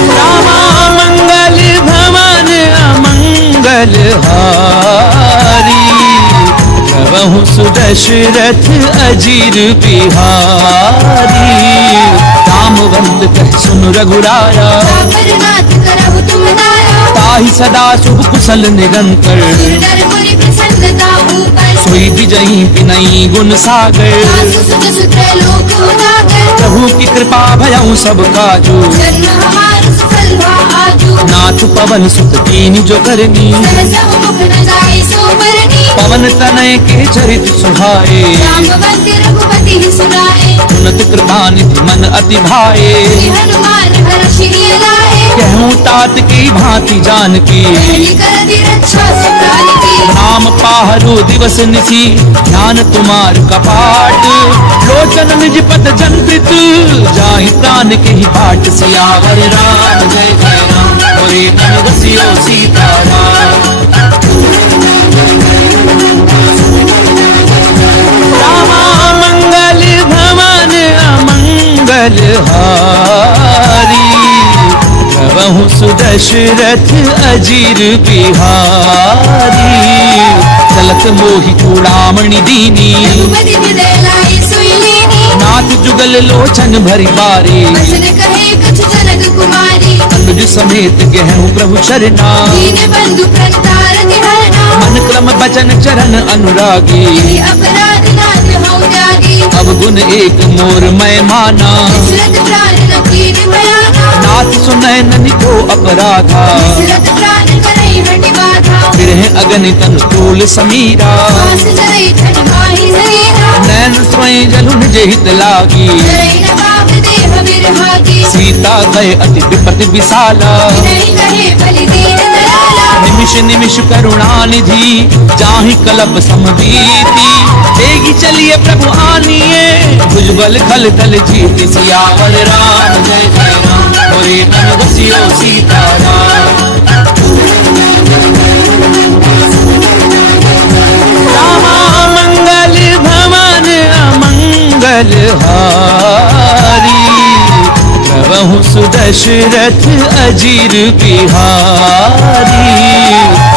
रामा मंगल भवन अमंगल हारी प्रभु सुदशरथ अजीर बिहारी राम वंद कह सुन रघुराया नाथ करहु तुम दाया ताहि सदा शुभ कुशल निरंतर सुंदर मुनि प्रसन्नता ऊपर सोई विजयी विनयी गुण सागर सासु सुत सुत्र लोक उजागर प्रभु की कृपा भयउ सब काजू जन्म हमार सफल भा आजू नाथ पवन सुत दीन जो करनी सहसा मुख न जाए सो बरनी पवन तनय के चरित सुहाए रामवंत रघुपति ही सुनाए उन्नत कृपा निधि मन अति भाए श्री हनुमान हर्षि लाए कहूँ तात की भांति जान की मेरी कर दी रक्षा सुप्राण की नाम पाहरो दिवस निसी ध्यान तुम्हार कपाट लोचन निज पद जंत्रित जाहि प्राण के ही पाट सियावर राम जय जय राम होरे मन रसियो सीताराम रामा मंगल भवन अमंगल हारी प्रभु सुदशरथ अजीर बिहारी चलत मोहि चूड़ामणि दीनी रघुपति हृदय लाए सोई लेनी नाथ जुगल लोचन भरी बारी वचन कहे कछ जनक कुमारी अनुज समेत गहनु प्रभु चरना दीन बंधु प्रणतार तिहरना मन क्रम बचन चरण अनुरागी यदि अपराध नाथ हो जागी अब गुण एक मोर मैं माना दशरथ प्राण न कीन भयाना नाथ सुनय ननि को अपराधा दशरथ प्राण करई हटि बाधा फिर अगनितन तूल समीरा श्वास जरई छन माही शरीरा नैन स्वयं जलु निज हित लागी जरई न पाप देह बिरहागी सीता गए अति विपति विशाला नहीं कहे बलि दीन दयाला निमिष निमिष करुणा निधि जाहि कलप समबीती तेगी चलिए प्रभु आनिए भुजबल खल तल जीत सियावर राम जय जय राम होरे मन रसियो सीताराम रामा मंगल भवन अमंगल हारी प्रभु सुदशरथ अजीर बिहारी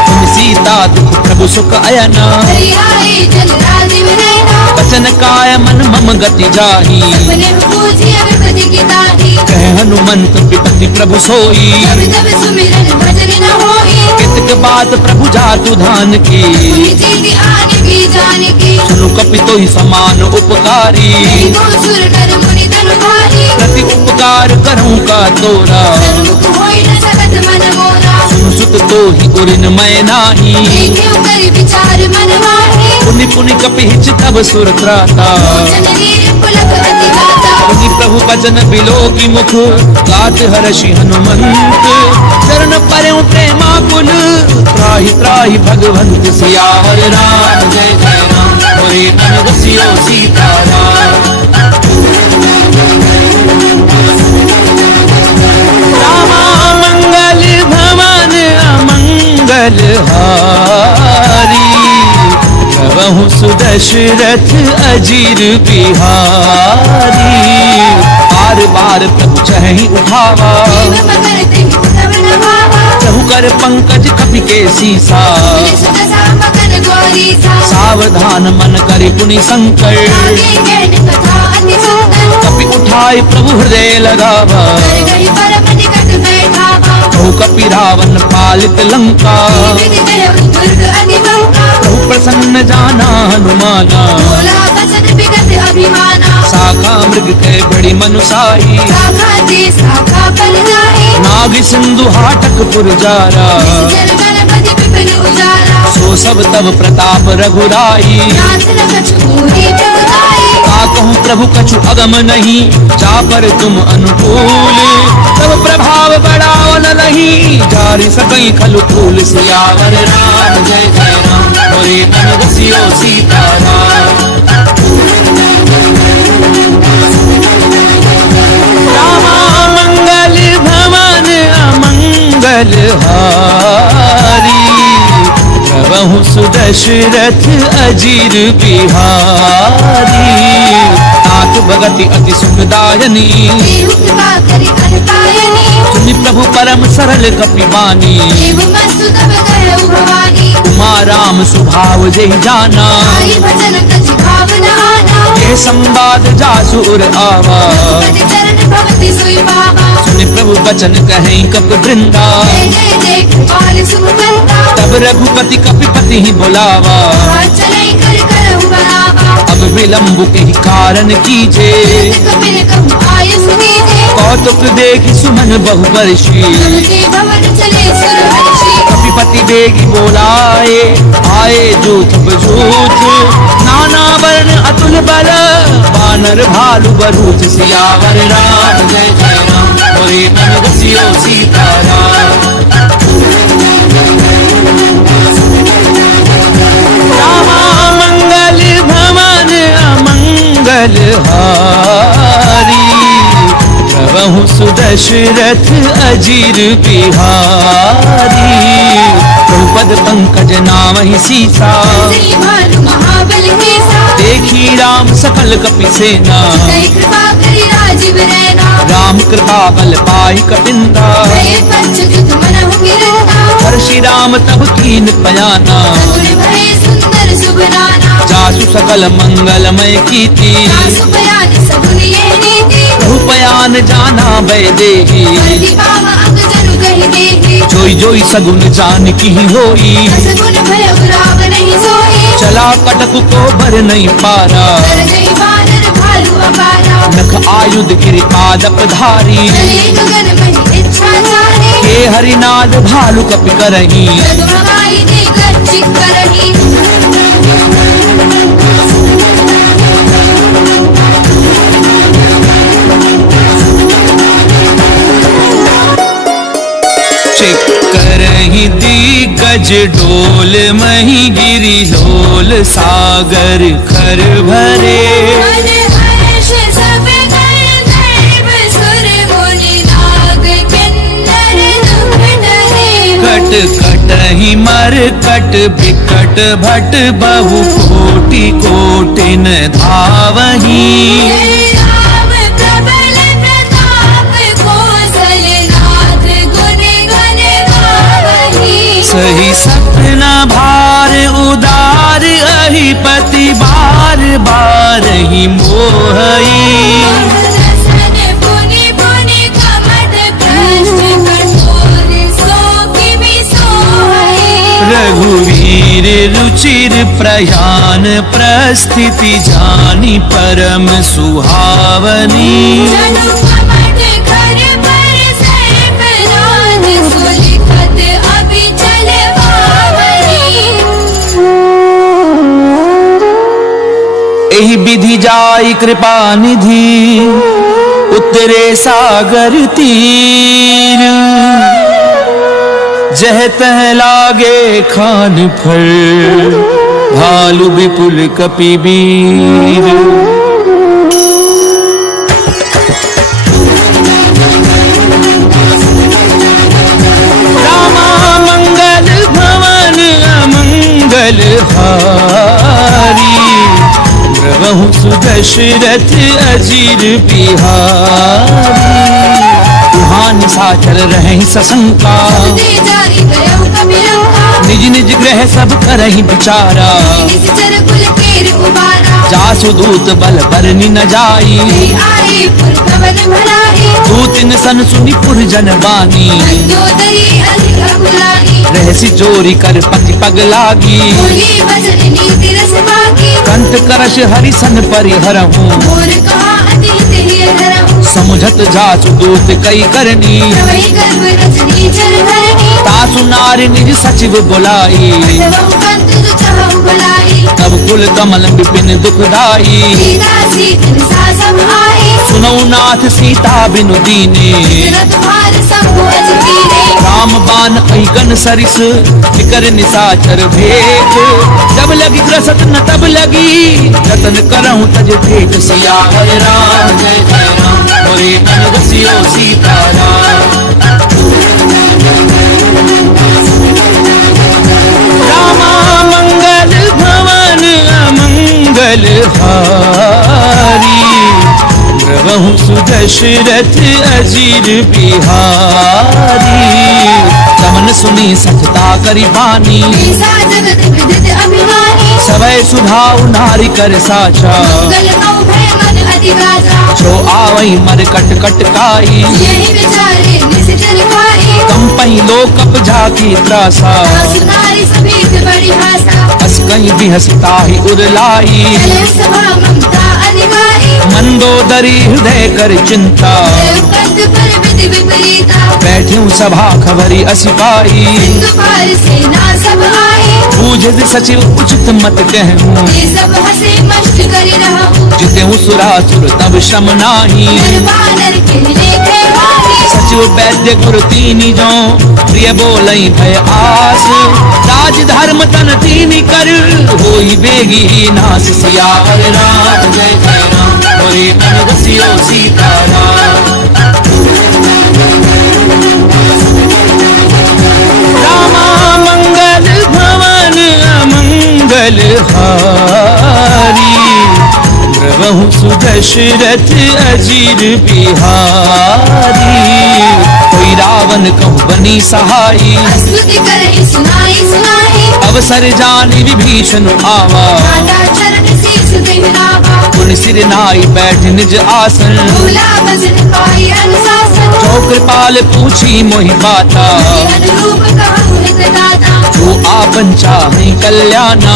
तुम सीता दुख प्रभु सुख अयना हरि आए जल राजीव नैना वचन काय मन मम गति जाही अपने पूजी विपति की ताही कह हनुमंत विपति प्रभु सोई जब तब सुमिरन भजन न होई कितक बात प्रभु जातु धान की तुम जीति आने की जान की सुनु कपि तो ही समान उपकारी नहीं को सुर कर मुनि तनुधारी प्रति उपकार करूं का तोरा सन्मुख होई न सकत मन मोरा सुनु सुत तो ही उरिन मैं नाही देख्यो कर विचार मन माही पुनि पुनि कपि हिच तब सुर त्राता लोचन वीर पुलक अति गाता पुनि प्रभु भजन बिलो की मुख गात हर्षि हनुमंत चरण परयों प्रेमा कुल त्राहि त्राहि भगवंत सियावर राम जय जय राम होरे मन रसियो सीताराम रामा मंगल भवन अमंगल हारी प्रभु सुदशरथ अजीर बिहारी बार बार प्रभु चहि उठावा देव मगर तिहि तब न भावा चहु कर पंकज कपि के सीसा सुत साम कर गौरी सा सावधान मन करि पुनि संकर आगे कहन कथा अति सुंदर कपि उठाए प्रभु हृदय लगावा कर गई परम निकट बैठावा कहु कपि रावण पालित लंका विधि करहु दुर्ग अति बंका कहु प्रसन्न जाना हनुमाना बोला बचन विगत अभिमाना शाखा मृग के बड़ी मनुसाई शाखा ते शाखा पर जाए नाग सिंधु हाटक पुरजारा जल गणपति विपिन उजारा सो सब तब प्रताप रघुराई नाथ न कछु मूढ़ी प्रभुताई का कहूँ प्रभु कछु अगम नहीं, जा पर तुम अनुकूल। तब प्रभाव बढ़ाओ न नहीं, जारी सकई खलु फूल। सियावर राम जय जय राम, मोरे मन बसियो सीताराम। रामा मंगल भवन अमंगल हारी, प्रभु सुदशरथ अजीर बिहारी। नाथ भगति अति सुखदायनी, देहु कृपा करि अनपायनी। सुनि प्रभु परम सरल कपि बानी, देव मस्तु तब कहु भवानी। उमा राम स्वभाव जेहि जाना, आई भजन कछि भावना आना। ये संवाद जासुर आवा, रघुपति चरण भवति सोई पावा। सुनि प्रभु बचन कहें कपि वृंदा, जय जय जय कृपाल सुखवंता। तब रघुपति कपिपति ही बुलावा। हाथ चलाई कर करहु बरावा। अब विलंब के ही कारण कीजे, कपिल कहु आयु सुनीजे। कौतुक देखि सुमन बहु बरसी, प्रभु के भवन चले सुरहर्षि। कपिपति बेगी बोलाए, आए जूथ बजूथ। नाना वर्ण अतुल बल, वानर भालु बरूथ। सियावर राम जय जय राम, मोरे मन बसियो सीताराम। रामा मंगल भवन अमंगल हारी, प्रभु सुदशरथ अजीर बिहारी। द्रौपद पंकज नामहि सीसा, जय भानु महाबल केसा। देखी राम सकल कपि सेना, जय कृपा करि राजीव रैना। राम कृपा बल पाई कपिंदा, जय पंचजुत मनहु गिरंदा। हर्षि राम तब कीन पयाना, सगुन भय सुंदर शुभ नाना। जासु सकल मंगलमय कीर्ति, सासु बयान सगुन ये नीति। रूपयान जाना भय देही, हरि पावा अंग जनु कहि देहि। जोई जोई सगुन जान की होई, सगुन भय उराव नहीं सोई। चला कटक को भर नहीं पारा, कर गई वानर भालु अपारा। नख आयुध गिरि पादप धारी, चले गगन महि इच्छा चारी। हे हरिनाद भालु कपि करही, जगमगाई दे गर्जित करही। करही दिग्गज डोल, मही गिरि लोल सागर खर भरे। मन हर्ष सब कर दैव सुर मुनि नाग किन्नर दुख डरे। कट कटहि मर कट बिकट भट, बहु कोटि कोटिन धावही। राम प्रबल प्रताप कौशलनाथ गुण गण गावही। सही सपना भार उदार, अहिपति बार बार ही मोहई। रसन पुनि पुनि कमठ भ्रष्ट, कठोर सो किबि सोहई। रघुवीर रुचिर प्रयान, प्रस्थिति जानी परम सुहावनी। जनु कमठ कर पर सर्प राज, सुलिखत अभिचल पावनी। एहि विधि जाई कृपा निधि, उतरे सागर तीर। जह तह लागे खान फल, भालु विपुल कपि वीर। रामा मंगल भवन अमंगल हारी, प्रभु सुदशरथ अजीर बिहारी। तुहान साचर रहे सशंका, दे जारी गयो कपिलंका। निज निज ग्रह सब करहि विचारा। निश्चर कुल केर उबारा। जासु दूत बल बरनि न जाई, नहीं आए पुर भवन भलाई। दूतिन सन सुनि पुर जन बानी। मंदोदरी अधिक अकुलानी। रहसि जोरी कर पति पग लागी, बोली वचन नीति रस बाकी। कंठ करश हरिसन परिहरहूँ, मोर कहा अति हित हरहूँ। समुझत जासु दूत कई करनी। प्रभई गर्भ रजनी चर धरणी। तासु नारी निज सचिव बुलाई, बहु कंत जो चाहु भलाई। तब कुल कमल विपिन दुखदाई सीता सीतन सा सब आए सुनौ नाथ सीता बिनु दीने तेरा तुम्हार शंभु अज कीने राम बान ऐकन सरिस निकर निसाचर भेद जब लगी ग्रसत न तब लगी जतन करहूं तज भेद सियावर राम जय जय राम मोरे मन बसियो सीताराम रामा मंगल भवन अमंगल हारी प्रभु सुदशरथ अजीर बिहारी कमन सुनी सचता करी बानी ऐसा जगत विदित अभिमानी सवै सुधाउ नारी कर साचा मंगल कौ भय मन अधिराजा जो आवई मर कट कट काई यही विचारे निशिचर खाई कंपई लोकप झाकी त्रासा सासु नारी समेत बड़ी भाषा हस कहीं भी हंसता ही उरलाई चले सभा ममता अधिकारी मंदोदरी हृदय कर चिंता कंध पर विधि विपरीता बैठ्यूं सभा खबरी असिपाई सिंधु पार सेना सब आए बूझ सचिव उचित मत कहूं ये सब हंसे मस्त करी रहूं जितेहूं सुरासुर तब शम नाही बानर के लेखे वाली सचिव वैद्य गुरु तीनी जो प्रिय बोलई भय आस राज धर्म तन तीनी कर होई बेगी नास सियावर राम जय जय राम मोरे मन बसियो सीताराम रामा मंगल भवन अमंगल हारी प्रभु सुदशरथ अजीर बिहारी कोई रावण कहु बनी सहाई स्तुति करहि सुनाई सुनाई अवसर जानि विभीषण आवा माता चरण शीश देहरावा पुन सिर नाई बैठ निज आसन भूला भजन पाई अनुशासन जो कृपाल पूछी मोहि बाता अनुरूप कहूँ हित दाता जो आपन चाहे कल्याणा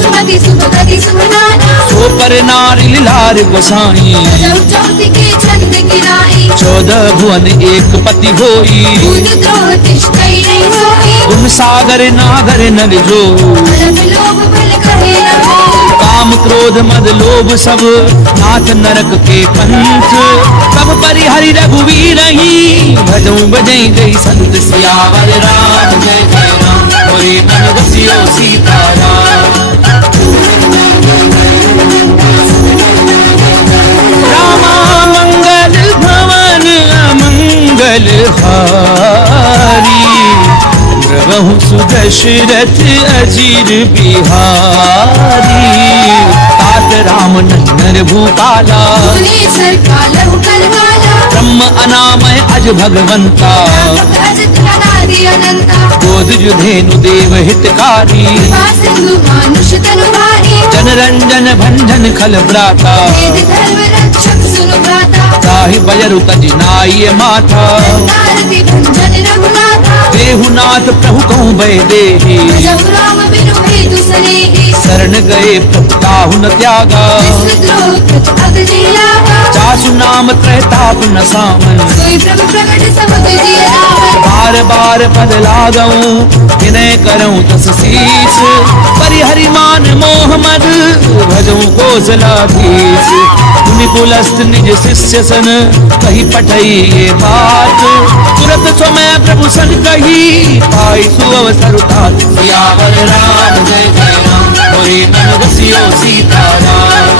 सुमति सुभगति सुमनाना सो पर नारी लार गोसाई जब चौथी के छंद गिराई 14 भुवन एक पति होई दूध द्रोह तिष्ठई नहीं सोई तुम सागर नागर नर जो अलग लोभ भल कहे न हो काम क्रोध मद लोभ सब नाथ नरक के पंथ सब परिहरि रघुवीर ही भजऊं बजई जय संत सियावर राम जय जय राम मोरे मन बसियो सीताराम रामा मंगल भवन अमंगल हारी प्रभु सुदशरथ अजीर बिहारी तात राम नर भूपाला भुवनेश्वर कालहु कलकाला ब्रह्म अनामय अज भगवंता अजित अनादि अनंता बोध जुधेनु देव हितकारी सिंधु मानुष तनु भारी जन रंजन भंजन खल भ्राता वेद धर्म रक्षक सुनु भ्राता ताहि बजरु तज नाई माथा तारति भंजन रघुनाथा देहुनाथ प्रभु कहूँ भय देहि जब राम बिनु हेतु सनेहि शरण गए प्रभु काहु न त्यागा विश्वद्रोह कृत अग्नि लागा जासु नाम त्रैताप न सामन सोई प्रभु प्रगट समुद्र जिय रावण बार बार पद लागऊं विनय करऊं तस शीस परिहरि मान मोह मद भजऊं कौशलाधीश मुनि पुलस्त निज शिष्य सन कही पठई ये बात तुरत समय प्रभु सन कही पाई सुअवसर तात सियावर राम जय जय राम मोरे मन बसियो सीताराम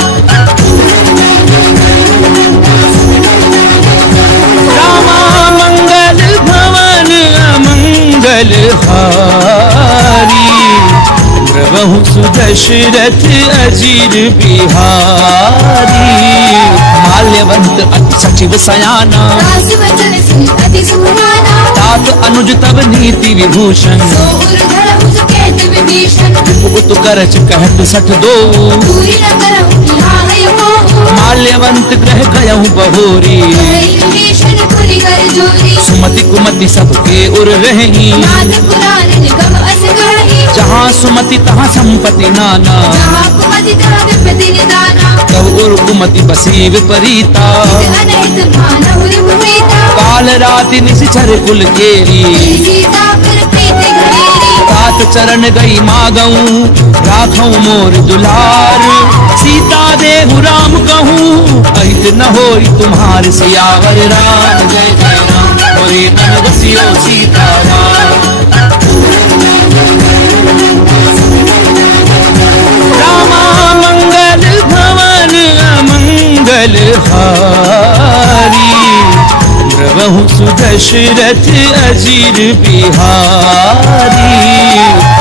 रामा मंगल भवन अमंगल हारी प्रभु सुदशरथ अजीर बिहारी माल्यवंत अति सचिव सयाना दास वचन सुनि अति सुखमाना तात अनुज तब नीति विभूषण सो उर धर भुज कहत विभीषण उत करच कहत सठ दो पूरी न करहु निहाय मोह माल्यवंत ग्रह गयहु बहोरी विभीषण पुरी कर जोरी सुमति कुमति सबके उर रही नाथ पुराण निगम अस गढ़ी जहाँ सुमति तहाँ संपत्ति नाना जहाँ कुमति तहाँ विपति निदाना तब उर कुमति बसी विपरीता अनहित मानव रिपुरीता काल राति निशिचर कुल केरी सीता पर प्रीति घनेरी तात नाथ चरण गई मागऊं राखऊं मोर दुलार सीता देहु राम कहूँ अहित न होई तुम्हार सियावर राम जय जय राम मोरे मन बसियो सीताराम रामा मंगल भवन अमंगल हारी द्रवहु सुदशरथ अजीर बिहारी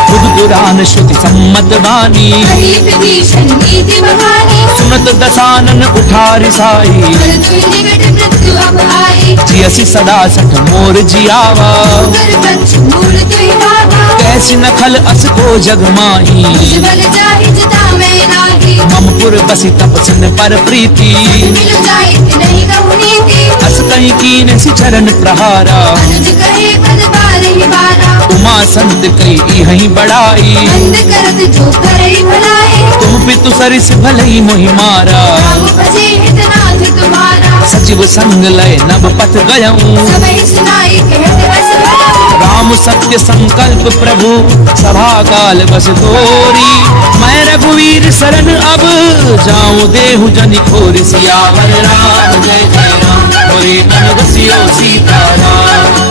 खुद पुराण श्रुति सम्मत वाणी कही विभीषण नीति बखानी सुनत दसानन उठारि साई पर दुई निकट मृत्यु अब आई जियसि सदा सठ मोर जियावा कर पक्ष मूल तुहि भावा कैसी नखल अस को जग माही मुझ बल जाहि जिता मैं नाही ममपुर बसी तपसन पर प्रीति मिल जाहि नहीं कहु नीति अस कहीं कीन सि चरण प्रहारा अनुज कहे पद बारहि बारा उमा संत कई इहहि बड़ाई बंद करत जो करहि भलाई तुम पितु सरिस भलई मोहि मारा राम भजे हितनाथ तुम्हारा सचिव संग लय नभ पथ गयऊं सबहि सुनाई कहत बस बड़ा राम सत्य संकल्प प्रभु सभा काल बस तोरी मैं रघुवीर शरण अब जाऊं देहु जनि खोर सियावर राम जय जय राम मोरे मन बसियो सीताराम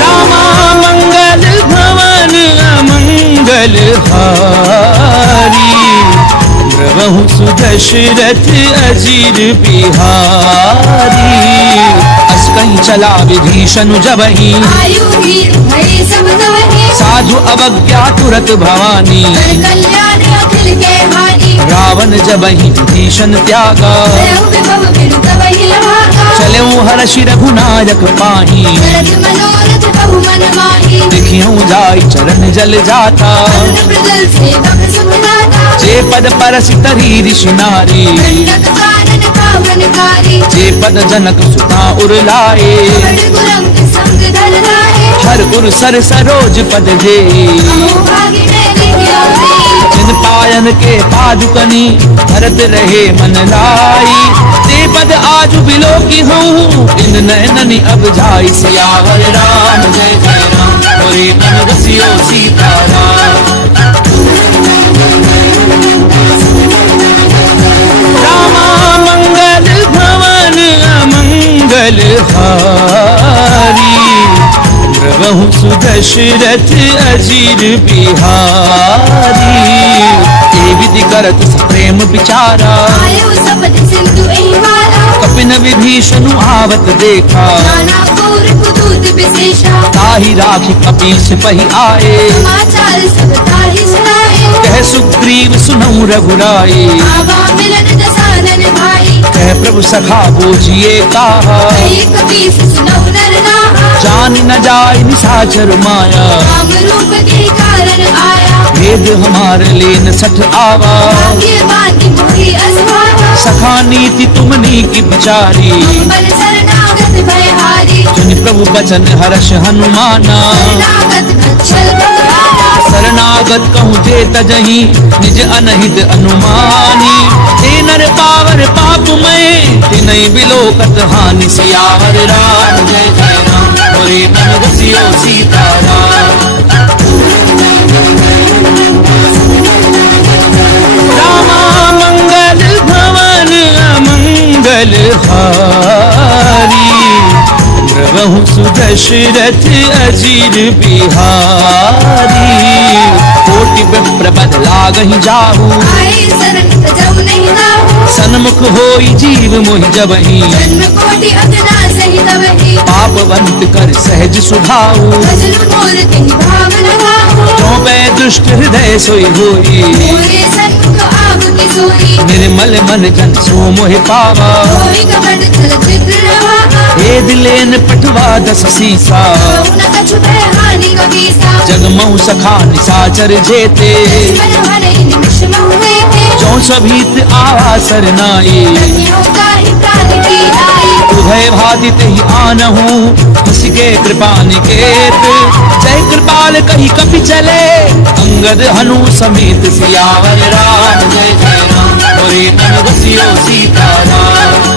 रामा मंगल भवन अमंगल हारी द्रवहु सुदशरथ अजीर बिहारी अस कहीं चला विभीषण जबहि आयु वीर भय सब तवहि साधु अवज्ञा तुरत भवानी कर कल्याण अखिल के हानि रावण जबहि विभीषण त्यागा भयउ विभव बिनु तवहि लभागा चलऊं हर्षि रघुनायक पाही भरत मनोरथ बहु मन माही देखियूं जाई चरण जल जाता अरुण प्रजल सेवक सुख दाता जे पद परसि तरी ऋषि नारी दंडक कानन पावनकारी जे पद जनक सुता उरलाए बड़ गुरंग संग धर लाए हर उर सर सरोज पद दे अहो भागी मैं देखियो रे जिन पायन के पादुकनी भरत रहे मन लाई ते पद आज बिलो की हूँ इन नैननी अब जाई सियावर राम जय जय राम मोरे मन बसियो सीताराम रामा मंगल भवन अमंगल हारी द्रवहु सुदशरथ अजीर बिहारी ए विधि करत प्रेम विचारा आयो सपथ सिंधु एहि वाला कपिन विभीषण आवत देखा नाना कौर कुदूत विशेषा ताहि राखी कपीस पहि आए समाचार सब ताहि सुनाए कह सुग्रीव सुनऊ रघुराए आवा मिलन दसानन भाई कह प्रभु सखा बोझिए कहा कही कपीस सुनौ नर नाहा जान न जाय निशाचर माया राम रूप के कारण आया भेद हमार लेन सठ आवा भाग्य बांधि मोहि असभावा सखा नीति तुमनी की बिचारी बल शरणागत भयहारी सुनि प्रभु बचन हर्ष हनुमाना शरणागत वत्सल भगवाना शरणागत कहूँ जे तजहि निज अनहित अनुमानी ते नर पावर पाप में तिनहि बिलोकत हानि सियावर राम जय जय राम मोरे मन बसियो सीताराम रामा मंगल भवन अमंगल हारी द्रवहु सुदशरथ अजीर बिहारी कोटि विप्र बद लागहि जाहू आए शरण तजौ नहीं नाहु सन्मुख होई जीव मोहि जबहि जन्म कोटि अगना सही तवहि पापवंत कर सहज सुधाऊ भजन मोर तिहि भाव लगाहु जो बै दुष्ट हृदय सोई होई मोरे सन्मुख आव की सोई निर्मल मन जन सो मोहि पावा होई कपट छल चित्र रहावा हे दिलेन पटवा दस सीसा कहु न कछु भय हानि कबीसा जगमऊ सखा निशाचर जेते लक्ष्मण हरै निमिष महु हेते जो सभीत आवा सरनाई कन्यो ताहि प्राण की आई उभय भाति तहि आनहु हंस के कृपा निकेत जय कृपाल कही कपि चले अंगद हनु समेत सियावर राम जय जय राम मोरे मन बसियो सीताराम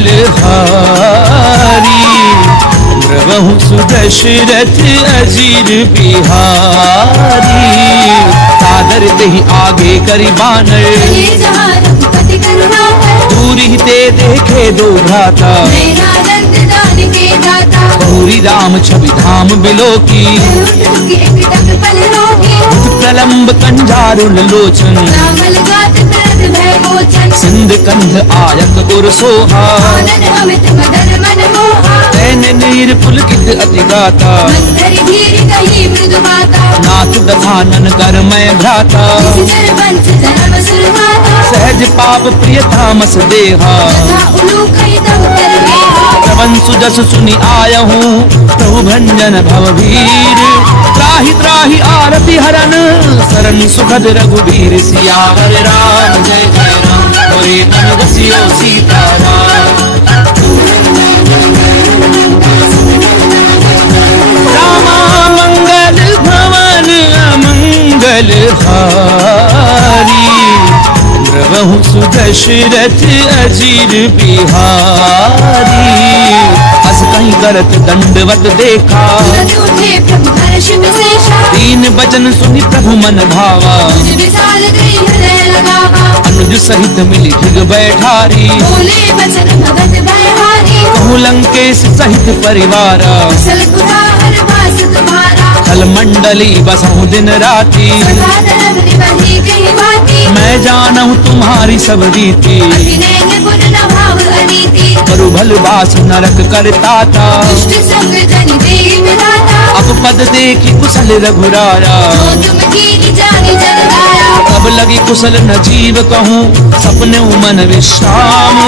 मंगलहारी प्रभु सुदशरथ अजीर बिहारी सादर ही आगे करी बानर ये जहाँ रघुपति करुणाकर दूर ही ते देखे दो भ्राता नयनानंद दान के दाता बहुरी राम छवि धाम बिलो की उठ एक टक पल रोगी प्रलंब कंजारुल लोचन रामल गात तरत भय मोचन सिंध कंध आयत उर सोहा आनन अमित मदन मन मोहा नैन नीर पुलकित अति गाता मंदर धीर कही मृदु माता नाथ दधानन कर मैं भ्राता सिर वंश धर्म सुरमाता सहज पाप प्रिय तामस देहा तथा उलू कही तब कर गेहा श्रवण सुजस सुनि आया हूँ प्रभु भंजन भववीर त्राहि त्राहि आरति हरन शरण सुखद रघुवीर सियावर राम जय जय राम मोरे मन बसियो सीताराम रामा मंगल भवन अमंगल हारी प्रभु सुदशरथ अजीर बिहारी अस कहीं करत दंडवत देखा तुरंत उठे प्रभु हर्ष विशेषा दीन बचन सुनि प्रभु मन भावा तुझ विशाल गृह हृदय लगावा अनुज सहित मिली हिग बैठारी बोले बचन भगत भयहारी कहूँ लंकेश सहित परिवारा कुशल कुठार वास तुम्हारा खल मंडली बसहु दिन राती सदा धर्म निवही कही बाती मैं जानहु तुम्हारी सब रीति अभिनय निपुण न भाव अनीति करु भल बास नरक करताता दुष्ट संग जन देहि विधाता अब पद देखी कुशल रघुराया जो तुम कीनी जानी जन गाया तब लगी कुशल न जीव कहूँ सपने मन विश्राम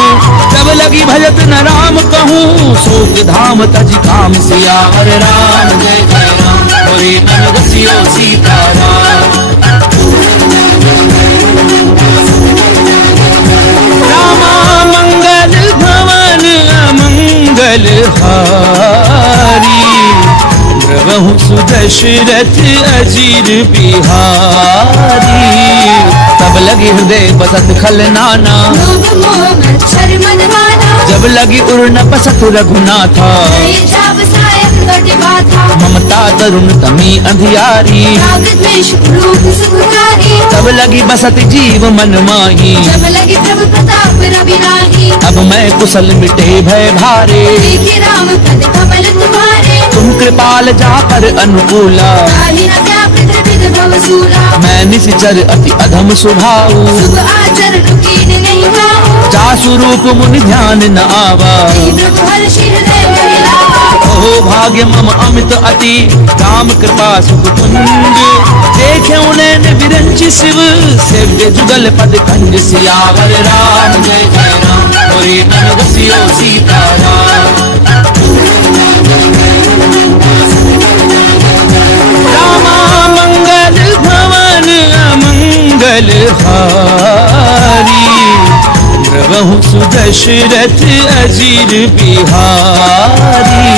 तब लगी भजत न राम कहूँ शोक धाम तज काम सियावर राम जय जय राम मोरे मन बसियो सीताराम रामा मंगल भवन अमंगल हारी प्रभु सुदशरथ अजीर बिहारी तब लगी हृदय बसत खल नाना लोभ मोह मच्छर मन माना जब लगी उड़ न बसत रघुनाथा नये चाप सायक कट बाथा ममता तरुण तमी अंधियारी राग द्वेष क्रोध सुखकारी तब लगी बसत जीव मन माही जब लगे प्रभु प्रताप रवि नाही अब मैं कुशल मिटे भय भारे देखे राम पद कमल तुम्हारे तुम कृपाल जा पर अनुकूला ताहि न व्यापृत विध भव सूला मैं निश्चर अति अधम सुभाऊ शुभ आचरण कीन नहीं भाऊ जा स्वरूप मुनि ध्यान न आवा प्रभु हर्ष हृदय महिलावा हो भाग्य मम अमित अति राम कृपा सुख कुंज देखे उन्हें विरंचि शिव सेव्य जुगल पद कंज सियावर राम जय जय राम मोरे मन बसियो सीताराम रामा मंगल भवन अमंगल हारी प्रभु सुदशरथ अजीर बिहारी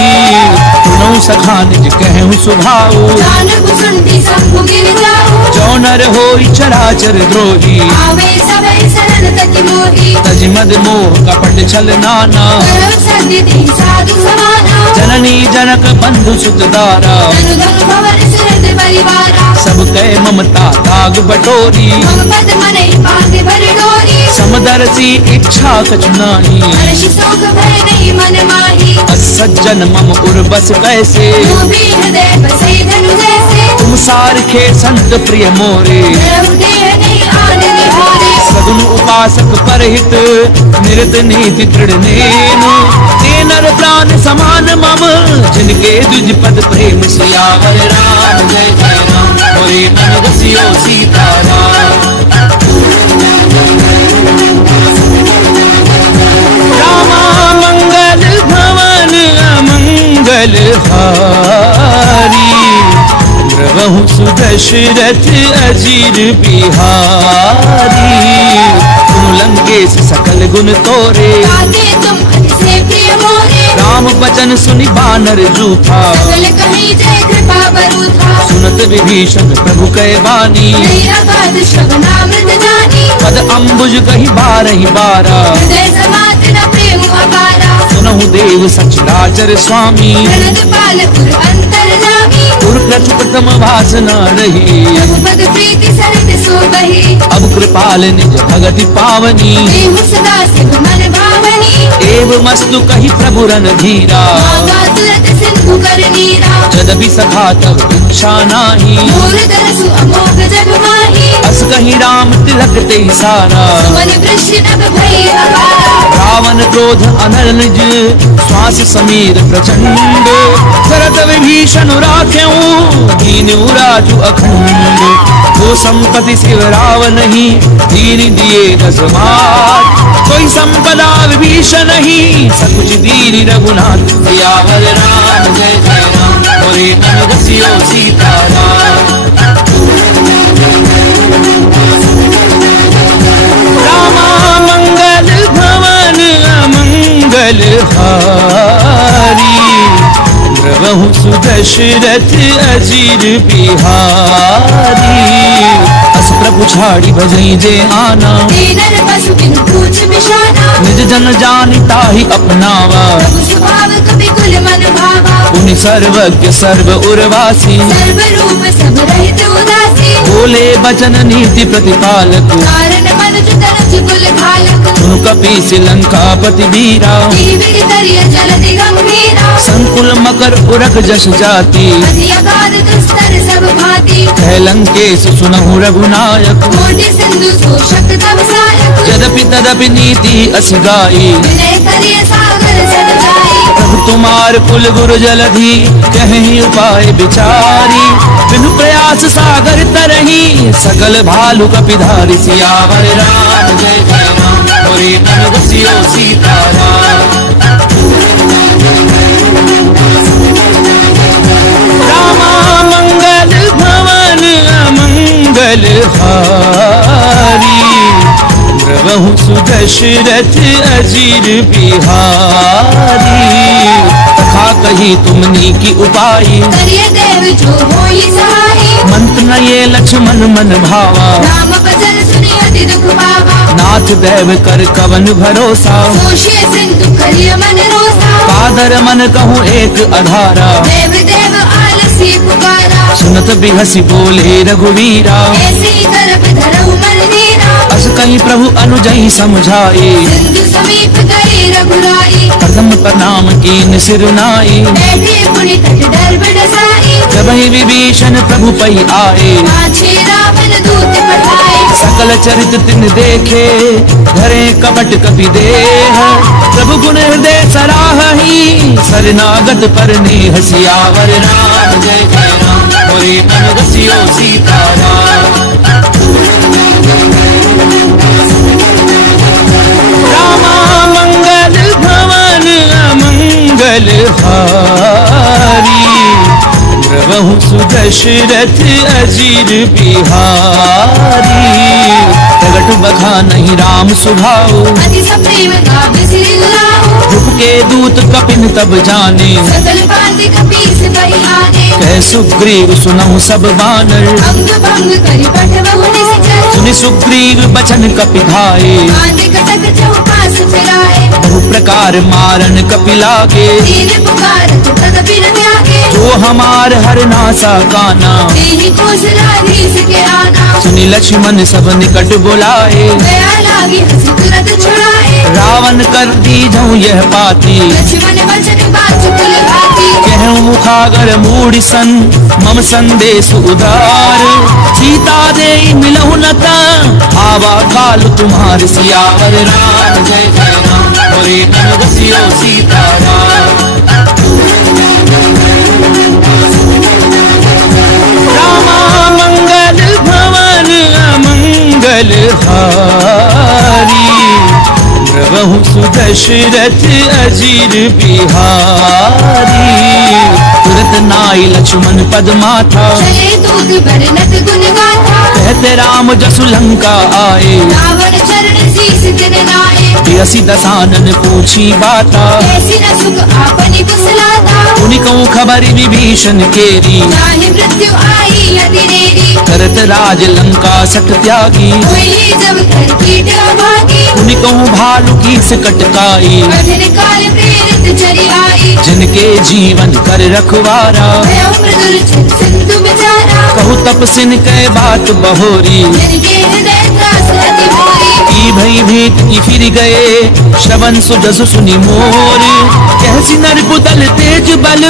सुनौ सखा निज कहूँ सुभाऊ जान कुसुंडी संभु गिर जाऊ जो नर होई चराचर द्रोही आवे सबे शरण तति मोही तज मद मोह कपट छल नाना करव सद्य देहि साधु समाना जननी जनक बंधु सुत दारा धनु धनु भवन सुरत परिवारा सब कह ममता दाग बटोरी मम पद मनहि पांगे भर डोरी समदर्शी इच्छा कछु नाही हर्ष शोक भय नहीं मन माही असज्जन मम उर्बस कैसे लोभी हृदय बसे धनु जैसे तुम सारखे संत प्रिय मोरे धर्म देह नहीं आन निहारे सगुन उपासक परहित निरत नीति दृढ़ नेनु ते नर प्राण समान मम जिनके दुज पद प्रेम सियावर राम जय जय राम मोरे मन बसियो सीताराम रामा मंगल भवन अमंगल हारी प्रभु सुदशरथ अजीर बिहारी तुम लंकेश सकल गुण तोरे गाते तुम अति से प्रिय मोरे राम बचन सुनि बानर जूठा सकल कहीं जय कृपा बरूथा सुनत विभीषण प्रभु कै बानी नहीं अगाध श्रवणामृत जानी पद अम्बुज कही बारहि बारा हृदय समात न प्रेम अपार वासुदेव सचराचर स्वामी प्रणत पाल उर अंतर्यामी उर प्रथम वासना रही रघुपद प्रीति सरित सोबहि अब कृपाल निज भगति पावनी देहु सदा सिव मन भावनी एवमस्तु कही प्रभु रन धीरा मांगा तुरत सिंधु कर नीरा यद्यपि सखा तब इच्छा नाही मोर दरसु अमोघ जग माही अस कहीं राम तिलक ते सारा मन वृष्टि नभ भई अपार रावण क्रोध अनल निज श्वास समीर प्रचंड शरद विभीषण राख्यऊ दीन राजु अखंड वो संपत्ति शिव रावण ही दीन दिए दस मात कोई संपदा विभीषण ही सकुच दीन रघुनाथ सियावर राम जय जय राम और मन बसियो सीताराम रामा मंगल भवन अमंगल हारी प्रभु सुदशरथ अजीर बिहारी अस प्रभु छाड़ी भजई जे आना दीनर पशु बिन पूछ बिशाना निज जन जानिता ही अपनावा प्रभु स्वभाव कपि कुल मन भावा उनि सर्वज्ञ सर्व उर्वासी सर्व रूप सब रहित उदासी बोले बचन नीति प्रतिपालक कारण मनुज तनुज कुल घालक सुनु कपीस लंकापति वीरा जीवित तरिय जलधि गंभीरा संकुल मकर उरक जस जाति अति अगाध दुस्तर सब भांति कह लंकेश सुनहु रघुनायक कोटि सिंधु शोषक तव सायक यद्यपि तदपि नीति अस गाई विनय करिय सागर सद जाई प्रभु तुम्हार कुल गुरु जलधि कहीं उपाय विचारी बिनु प्रयास सागर तरही सकल भालु कपिधारी सियावर राम जय जय राम और मन बसियो सीताराम रामा मंगल भवन अमंगल हारी प्रभु सुदशरथ अजीर बिहारी कथा कही तुमनी की उपाई करिय देव जो होई सहाई मंत्र न ये लक्ष्मण मन भावा राम भजन सुनि अति दुख पावा नाथ देव कर कवन भरोसा सोशिय सिंधु करिय मन रोसा कादर मन कहूँ एक अधारा देव देव आलसी पुकारा सुनत बिहसी बोले रघुवीरा ऐसे ही करप धरऊ मन नीरा अस कहीं प्रभु अनुजई समझाए सिंधु समीप गए रघुराई प्रथम प्रणाम कीन सिरुनाई बैठे पुनि तट डर बडसाई जब ही विभीषण प्रभु पई आए पाछे रावण दूत पठाए सकल चरित तिन देखे धरे कपट कपि देह प्रभु गुण हृदय सराही शरणागत पर नेह सियावर राम जय जय राम और मन बसियो सीताराम रामा मंगल भवन अमंगल हारी प्रभु सुदशरथ अजीर बिहारी प्रगट बखा नहीं राम सुभाओ अति सप्रेम का बिसरि गुलाओ रूप के दूत कपिन तब जाने सकल पांति कपीस बहि आने कह सुग्रीव सुनहु सब बानर अंग भंग करि पठवहु निश्चर सुनि सुग्रीव बचन कपि धाये बांधे कटक चौपास फिराए बहु प्रकार मारन कपि लागे दीन पुकारत तदपि न त्यागे जो हमार हर नासा काना देहि कौशलाधीश के आना सुनि लक्ष्मण सब निकट बुलाए दया लागी हंसी तुरंत छुड़ाए रावण कर दीजहु यह पाती लक्ष्मण वचन बात कुल भाती कहूँ मुखागर मूढ़ सन मम संदेश उदार सीता दे मिलहु नता आवा काल तुम्हार सियावर राम जय जय राम और मन बसियो सीताराम रामा मंगल भवन अमंगल हारी प्रभु सुदशरथ अजीर बिहारी तुरत नाई लक्ष्मण पद माथा चले दूध बरनत गुण गाथा कहते राम जसु लंका आए रावण चरण शीस दिन नाए तिरसी दसानन पूछी बाता कैसी न सुख आपनि कुशलाता उनिकों खबर विभीषण केरी चाहे मृत्यु आई अतिरेरी करत राज लंका सट त्यागी हुई जब कर कीट अभागी उनिकों भालू की सकटकाई कठिन काल प्रेरित चले जिनके जीवन कर रखवारा। भयो मृदुल जल सिंधु बेचारा, कहु तपसिन कै बात बहोरी। जिनके हृदय त्रास अति मोरी, की भई भीत की फिर गए श्रवण सुजस सुनि मोर। कहसी नर कुदल तेज बल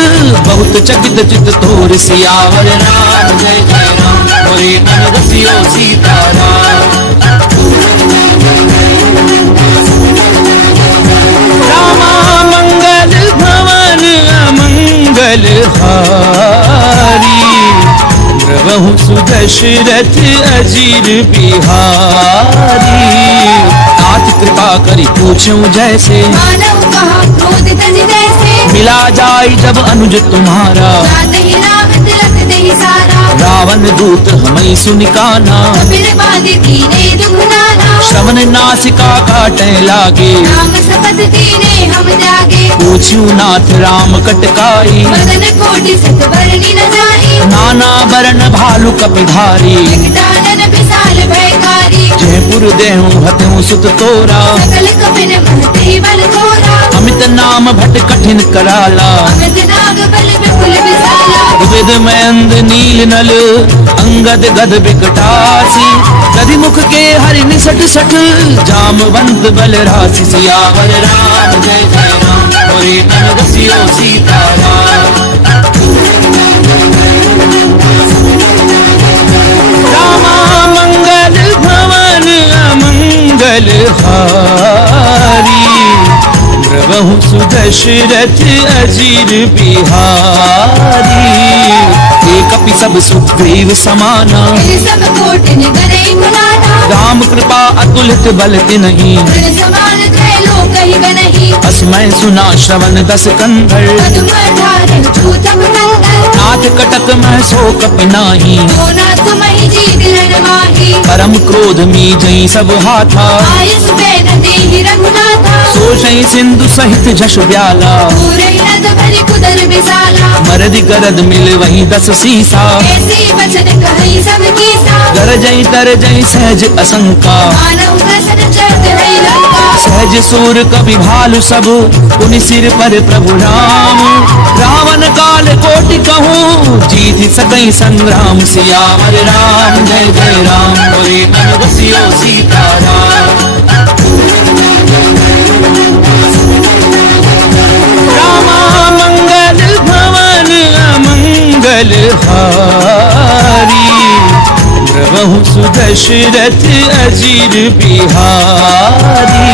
बहुत चकित चित तोर। सियावर राम जय जय राम मोरे मन रसियो सीताराम। रामा मंगल भवन अमंगल हारी। प्रभु सुदशरथ अजीर बिहारी। तात कृपा करी पूछूं जैसे, मानव कहा क्रोध तज जैसे। मिला जाय जब अनुज तुम्हारा। जात ही राम तिलक दही सारा, रावण दूत हमें सुनिकाना। कपिल बाधि दीने दुख नाना। श्रवण नासिका काटे लागे। राम शपथ दीने हम जागे, पूछूं नाथ राम कटकाई। मदन कोटि सत बरनी न जाई। नाना बरन भालु कपिधारी। जगदानन विशाल भयकारी, जयपुर देहूं हत्यूं सुत तोरा। सकल कपिन महते बल थोरा। अमित नाम भट कठिन कराला। अमित नाग बल विपुल विशाला, विविध मयंद नील नल अंगद गद बिकटासी। गदि मुख के हरि निसट सठ जामवंत बल राशि। सियावर राम जय जय राम मोरे मन रसियो सीताराम। रामा मंगल भवन अमंगल हारी। प्रभु सुदशरथ अजीर बिहारी। एक कपि सब सुग्रीव समाना। फिर सब कोटि निगरे गुलाना। राम कृपा अतुलित बल तिन्ही। फिर समान त्रैलोक ही गनहि। असमय सुना श्रवण दस कंधर। पदुम धारे छूतम नंदन, नाथ कटक मह सो कपि नाही। जो ना तुम ही जीत रण माही। परम क्रोध मी जई सब हाथा। आयुष वेद देहि रघुनाथा, सोषई सिंधु सहित झस ब्याला। पूरे नद भरि कुदर विशाला। मरदि गरद मिल वही दस सीसा। ऐसी वचन कहि सब कीसा, गरजई तरजई सहज असंका। मानव दसन चढ़त है लंका। सहज सूर कवि भालु सब पुनि सिर पर प्रभु राम। रावण काल कोटि कहूँ जीत सकई संग्राम। सियावर राम जय जय राम मोरे मन रसियो सीताराम। रामा मंगल भवन अमंगल हारी। प्रभु सुदशरथ अजीर बिहारी।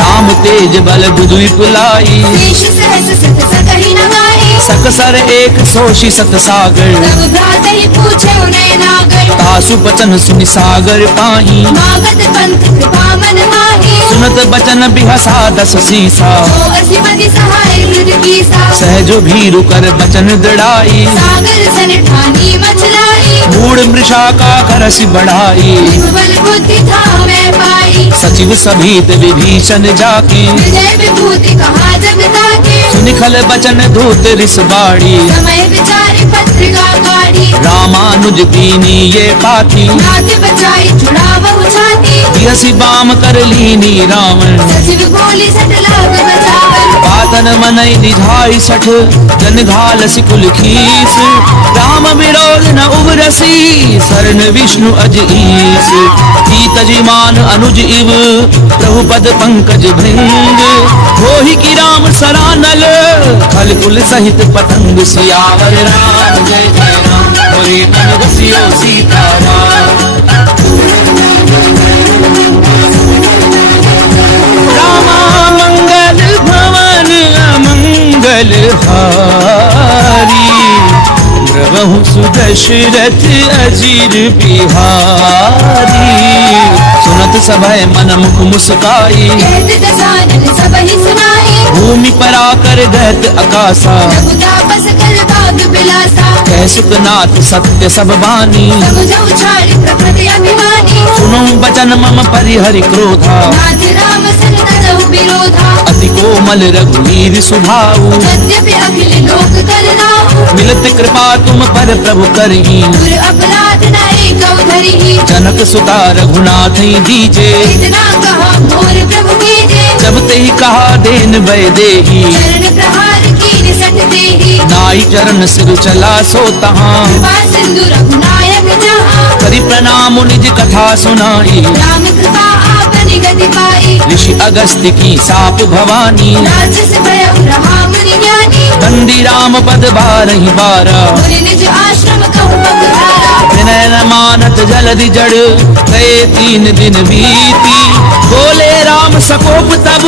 राम तेज बल बुधु पुलाई। शेष सहस सत सकहि न गाई। सकसर एक सोषि सत सागर। तब भ्रात ही पूछे उन्हें नागर। तासु बचन सुनि सागर पाही। मागत पंथ कृपा मन माही। सुनत बचन बिहसा दस सीसा। जो असिमति सहाय हृद कीसा। सहजो भीरु कर बचन दृढ़ाई। सागर सन ठानी मचलाई। मूढ़ मृषा का करसि बढ़ाई। बल बुद्धि था मैं पाई। सचिव सभीत विभीषण जाकी। विजय विभूति कहा जगता के। सुनिखल बचन धूत रिस बाड़ी। समय विचारी पत्रिका काढ़ी। रामानुज दीनी ये पाती। नाथ बचाई छुड़ावहु छाती। बिहसी बाम कर लीनी रावण। सचिव बोली सट लाग बचावन। पातन मनई निधाई सठ जन घाल सिकुल खीस। राम विरोध न उबरसी शरण विष्णु अज ईस। तजिमान अनुज इव प्रभु पद पंकज भृंग। होहि की राम सरानल खल कुल सहित पतंग। सियावर राम जय जय राम मोरे मन रसियो सीताराम। रामा मंगल भवन अमंगल हारी। प्रभु सुदशरथ अजीर बिहारी। सुनत सभय मन मुख मुस्काई। कहत दसानन सबहि सुनाई। भूमि पर आकर गहत अकासा। रघुतापस कर बाग बिलासा। कैसुकनाथ सत्य सब बानी। समझौ छाड़ प्रकृति अभिमानी। सुनो बचन मम परिहरि क्रोधा। नाथ राम सन तजहु विरोधा। अति कोमल रघुवीर सुभाऊ। यद्यपि अखिल लोक करनाहु। मिलत कृपा तुम पर प्रभु करही। दूर अपराध न एकौ धरिहि। जनक सुता रघुनाथ दीजे। इतना कहा मोर प्रभु कीजे। जब ते ही कहा देन भय देही। चरण प्रहार की देहि नाई चरण सिर चला सो तहाँ कृपा सिंधु रघुनायक जहाँ करि प्रणाम निज कथा सुनाई राम कृपा आपनि गति पाई ऋषि अगस्त्य की साप भवानी राजस भयउ रहा मुनि ज्ञानी बंदी राम पद बारहि बारा मुनि निज आश्रम कहु पगधारा विनय न मानत जलधि जड़ गए 3 दिन बीती बोले राम सकोप तब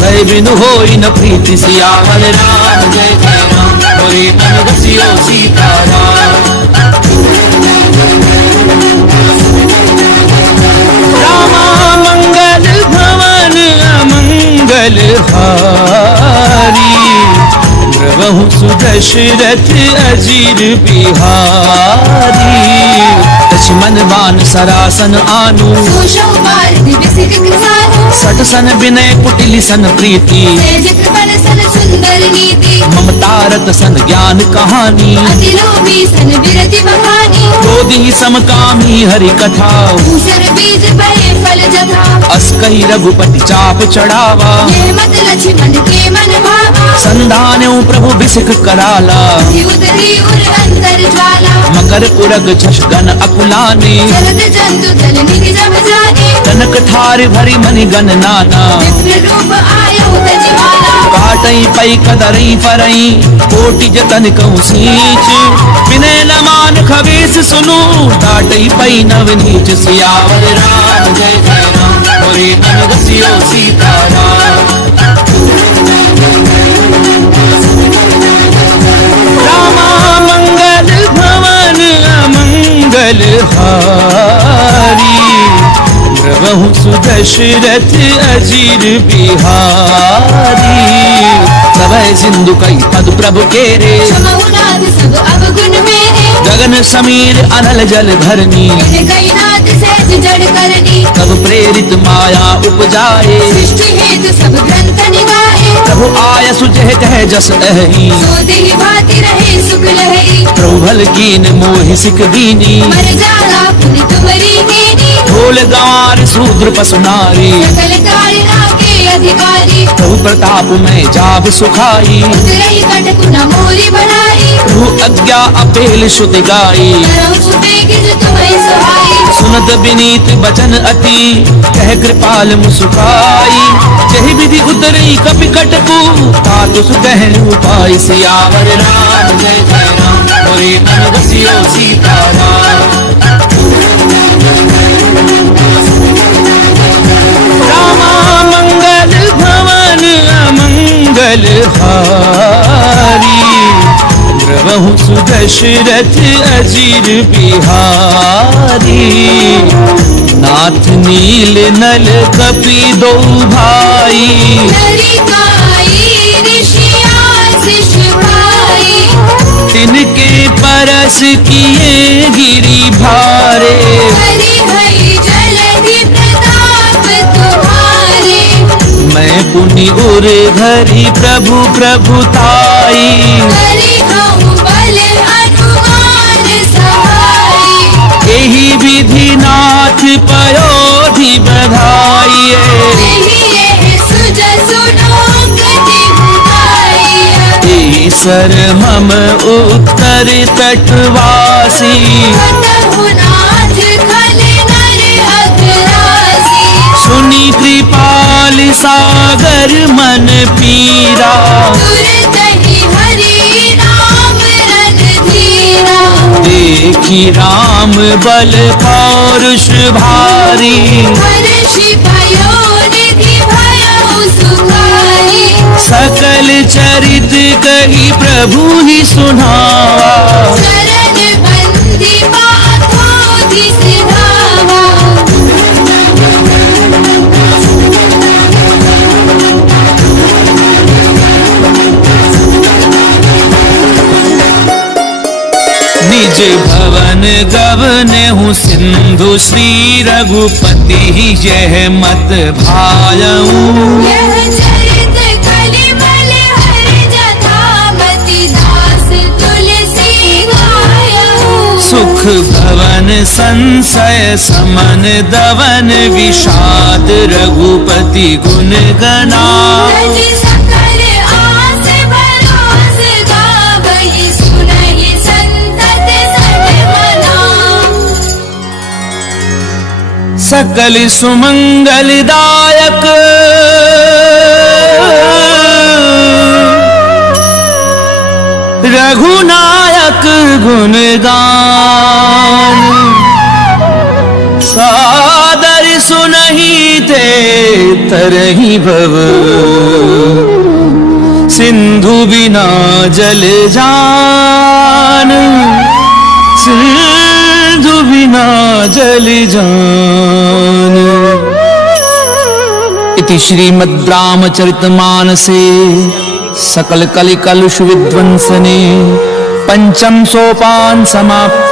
भय बिनु होई न प्रीति सियावर राम जय जय राम बोले मन बसियो सीताराम रामा मंगल भवन अमंगल हारी प्रभु सुदशरथ अजीर बिहारी लक्ष्मण बान सरासन आनु सुषौ भारती विसिक कृसानु सट सन विनय कुटिल सन प्रीति तेज कृपण सन सुंदर नीति ममता रत सन ज्ञान कहानी अति लोभी सन विरति बखानी क्रोधी समकामी हरि कथा भूषण बीज भये फल जथा अस कही रघुपति चाप चढ़ावा यह मत लक्ष्मण के मन भावा संधान्यो प्रभु बिसिक कराला ही उतरी उर अंतर ज्वाला मकर उरग झष गन अकुलाने जलद जंतु जल निधि जब जाने कनक थार भरी मनि गण नाना विप्र रूप आयो तजिमाला काटई पई कदरई परई कोटि जतन कहूँ सींच विनय न मान खबेस सुनु डाटई पई नव नीच सियावर राम जय जय राम बोले मन बसियो सीताराम रामा मंगल भवन अमंगल हारी प्रभु सुदशरथ अजीर बिहारी सभय सिंधु कई पद प्रभु केरे क्षमहु नाथ सब अवगुण मेरे गगन समीर अनल जल धरनी यह कई नाथ सहज जड़ करनी तब प्रेरित माया उपजाए सृष्टि हेतु सब ग्रंथ निगाहे प्रभु आय सुजह कह जस अहि सो देहि भांति रहे सुख लहरी प्रभु भल कीन मोहि सिख दीनी मर जाला पुनि तुमरी कीनी ढोल गंवार शूद्र पसु नारी सकल कारिणा के अधिकारी प्रभु प्रताप में जाब सुखाई उतरई कटकु न मोरी बनाई प्रभु आज्ञा अपेल शुद्ध गाई करहु छुपे गिज तुम्हें सहाई सुनत विनीत बचन अति कह कृपाल मुसुकाई जहि विधि उतरई कपि कटकु तातु सुकह उपाय सियावर राम जय जय राम बोले मन बसियो सीताराम रामा मंगल भवन अमंगल हारी प्रभु सुदशरथ अजीर बिहारी नाथ नील नल कपि दो भाई नरिकाई ऋषियासिष भाई तिनके परस किए गिरि भारे हरि हरि जलधि प्रताप तुम्हारे मैं पुनि उर धरि प्रभु प्रभुताई हरि कहूँ बल हनुमान सहाई एहि विधि नाथ पयोधि बधाई यही यह सुज सुनो गति बुझाई ईश्वर मम उत्तर तटवासी कतहु नाथ खल नर अग्रासी सुनि कृपाल सागर मन पीरा तुरतहि हरि नाम रणधीरा देखी राम बल पौरुष भारी हर्षि भयो निधि भयो सुखारी सकल चरित कही प्रभु ही सुनावा चरण बंदी पाथोधि सिधावा निज भवन गवन हूँ सिंधु श्री रघुपति यह मत भायऊ यह चरित कलिमल हरि जथामति दास तुलसी गायऊ सुख भवन संशय समन दवन विषाद रघुपति गुण गना तज सकल आस भरोस सकल सुमंगलदायक रघुनायक गुणगान सादर सुनहि ते तरहि भव सिंधु बिना जल जान सिंधु बिना जल जान। इति श्रीमद् रामचरितमानसे सकल कलि कलुष विध्वंसने पंचम सोपान समाप्त।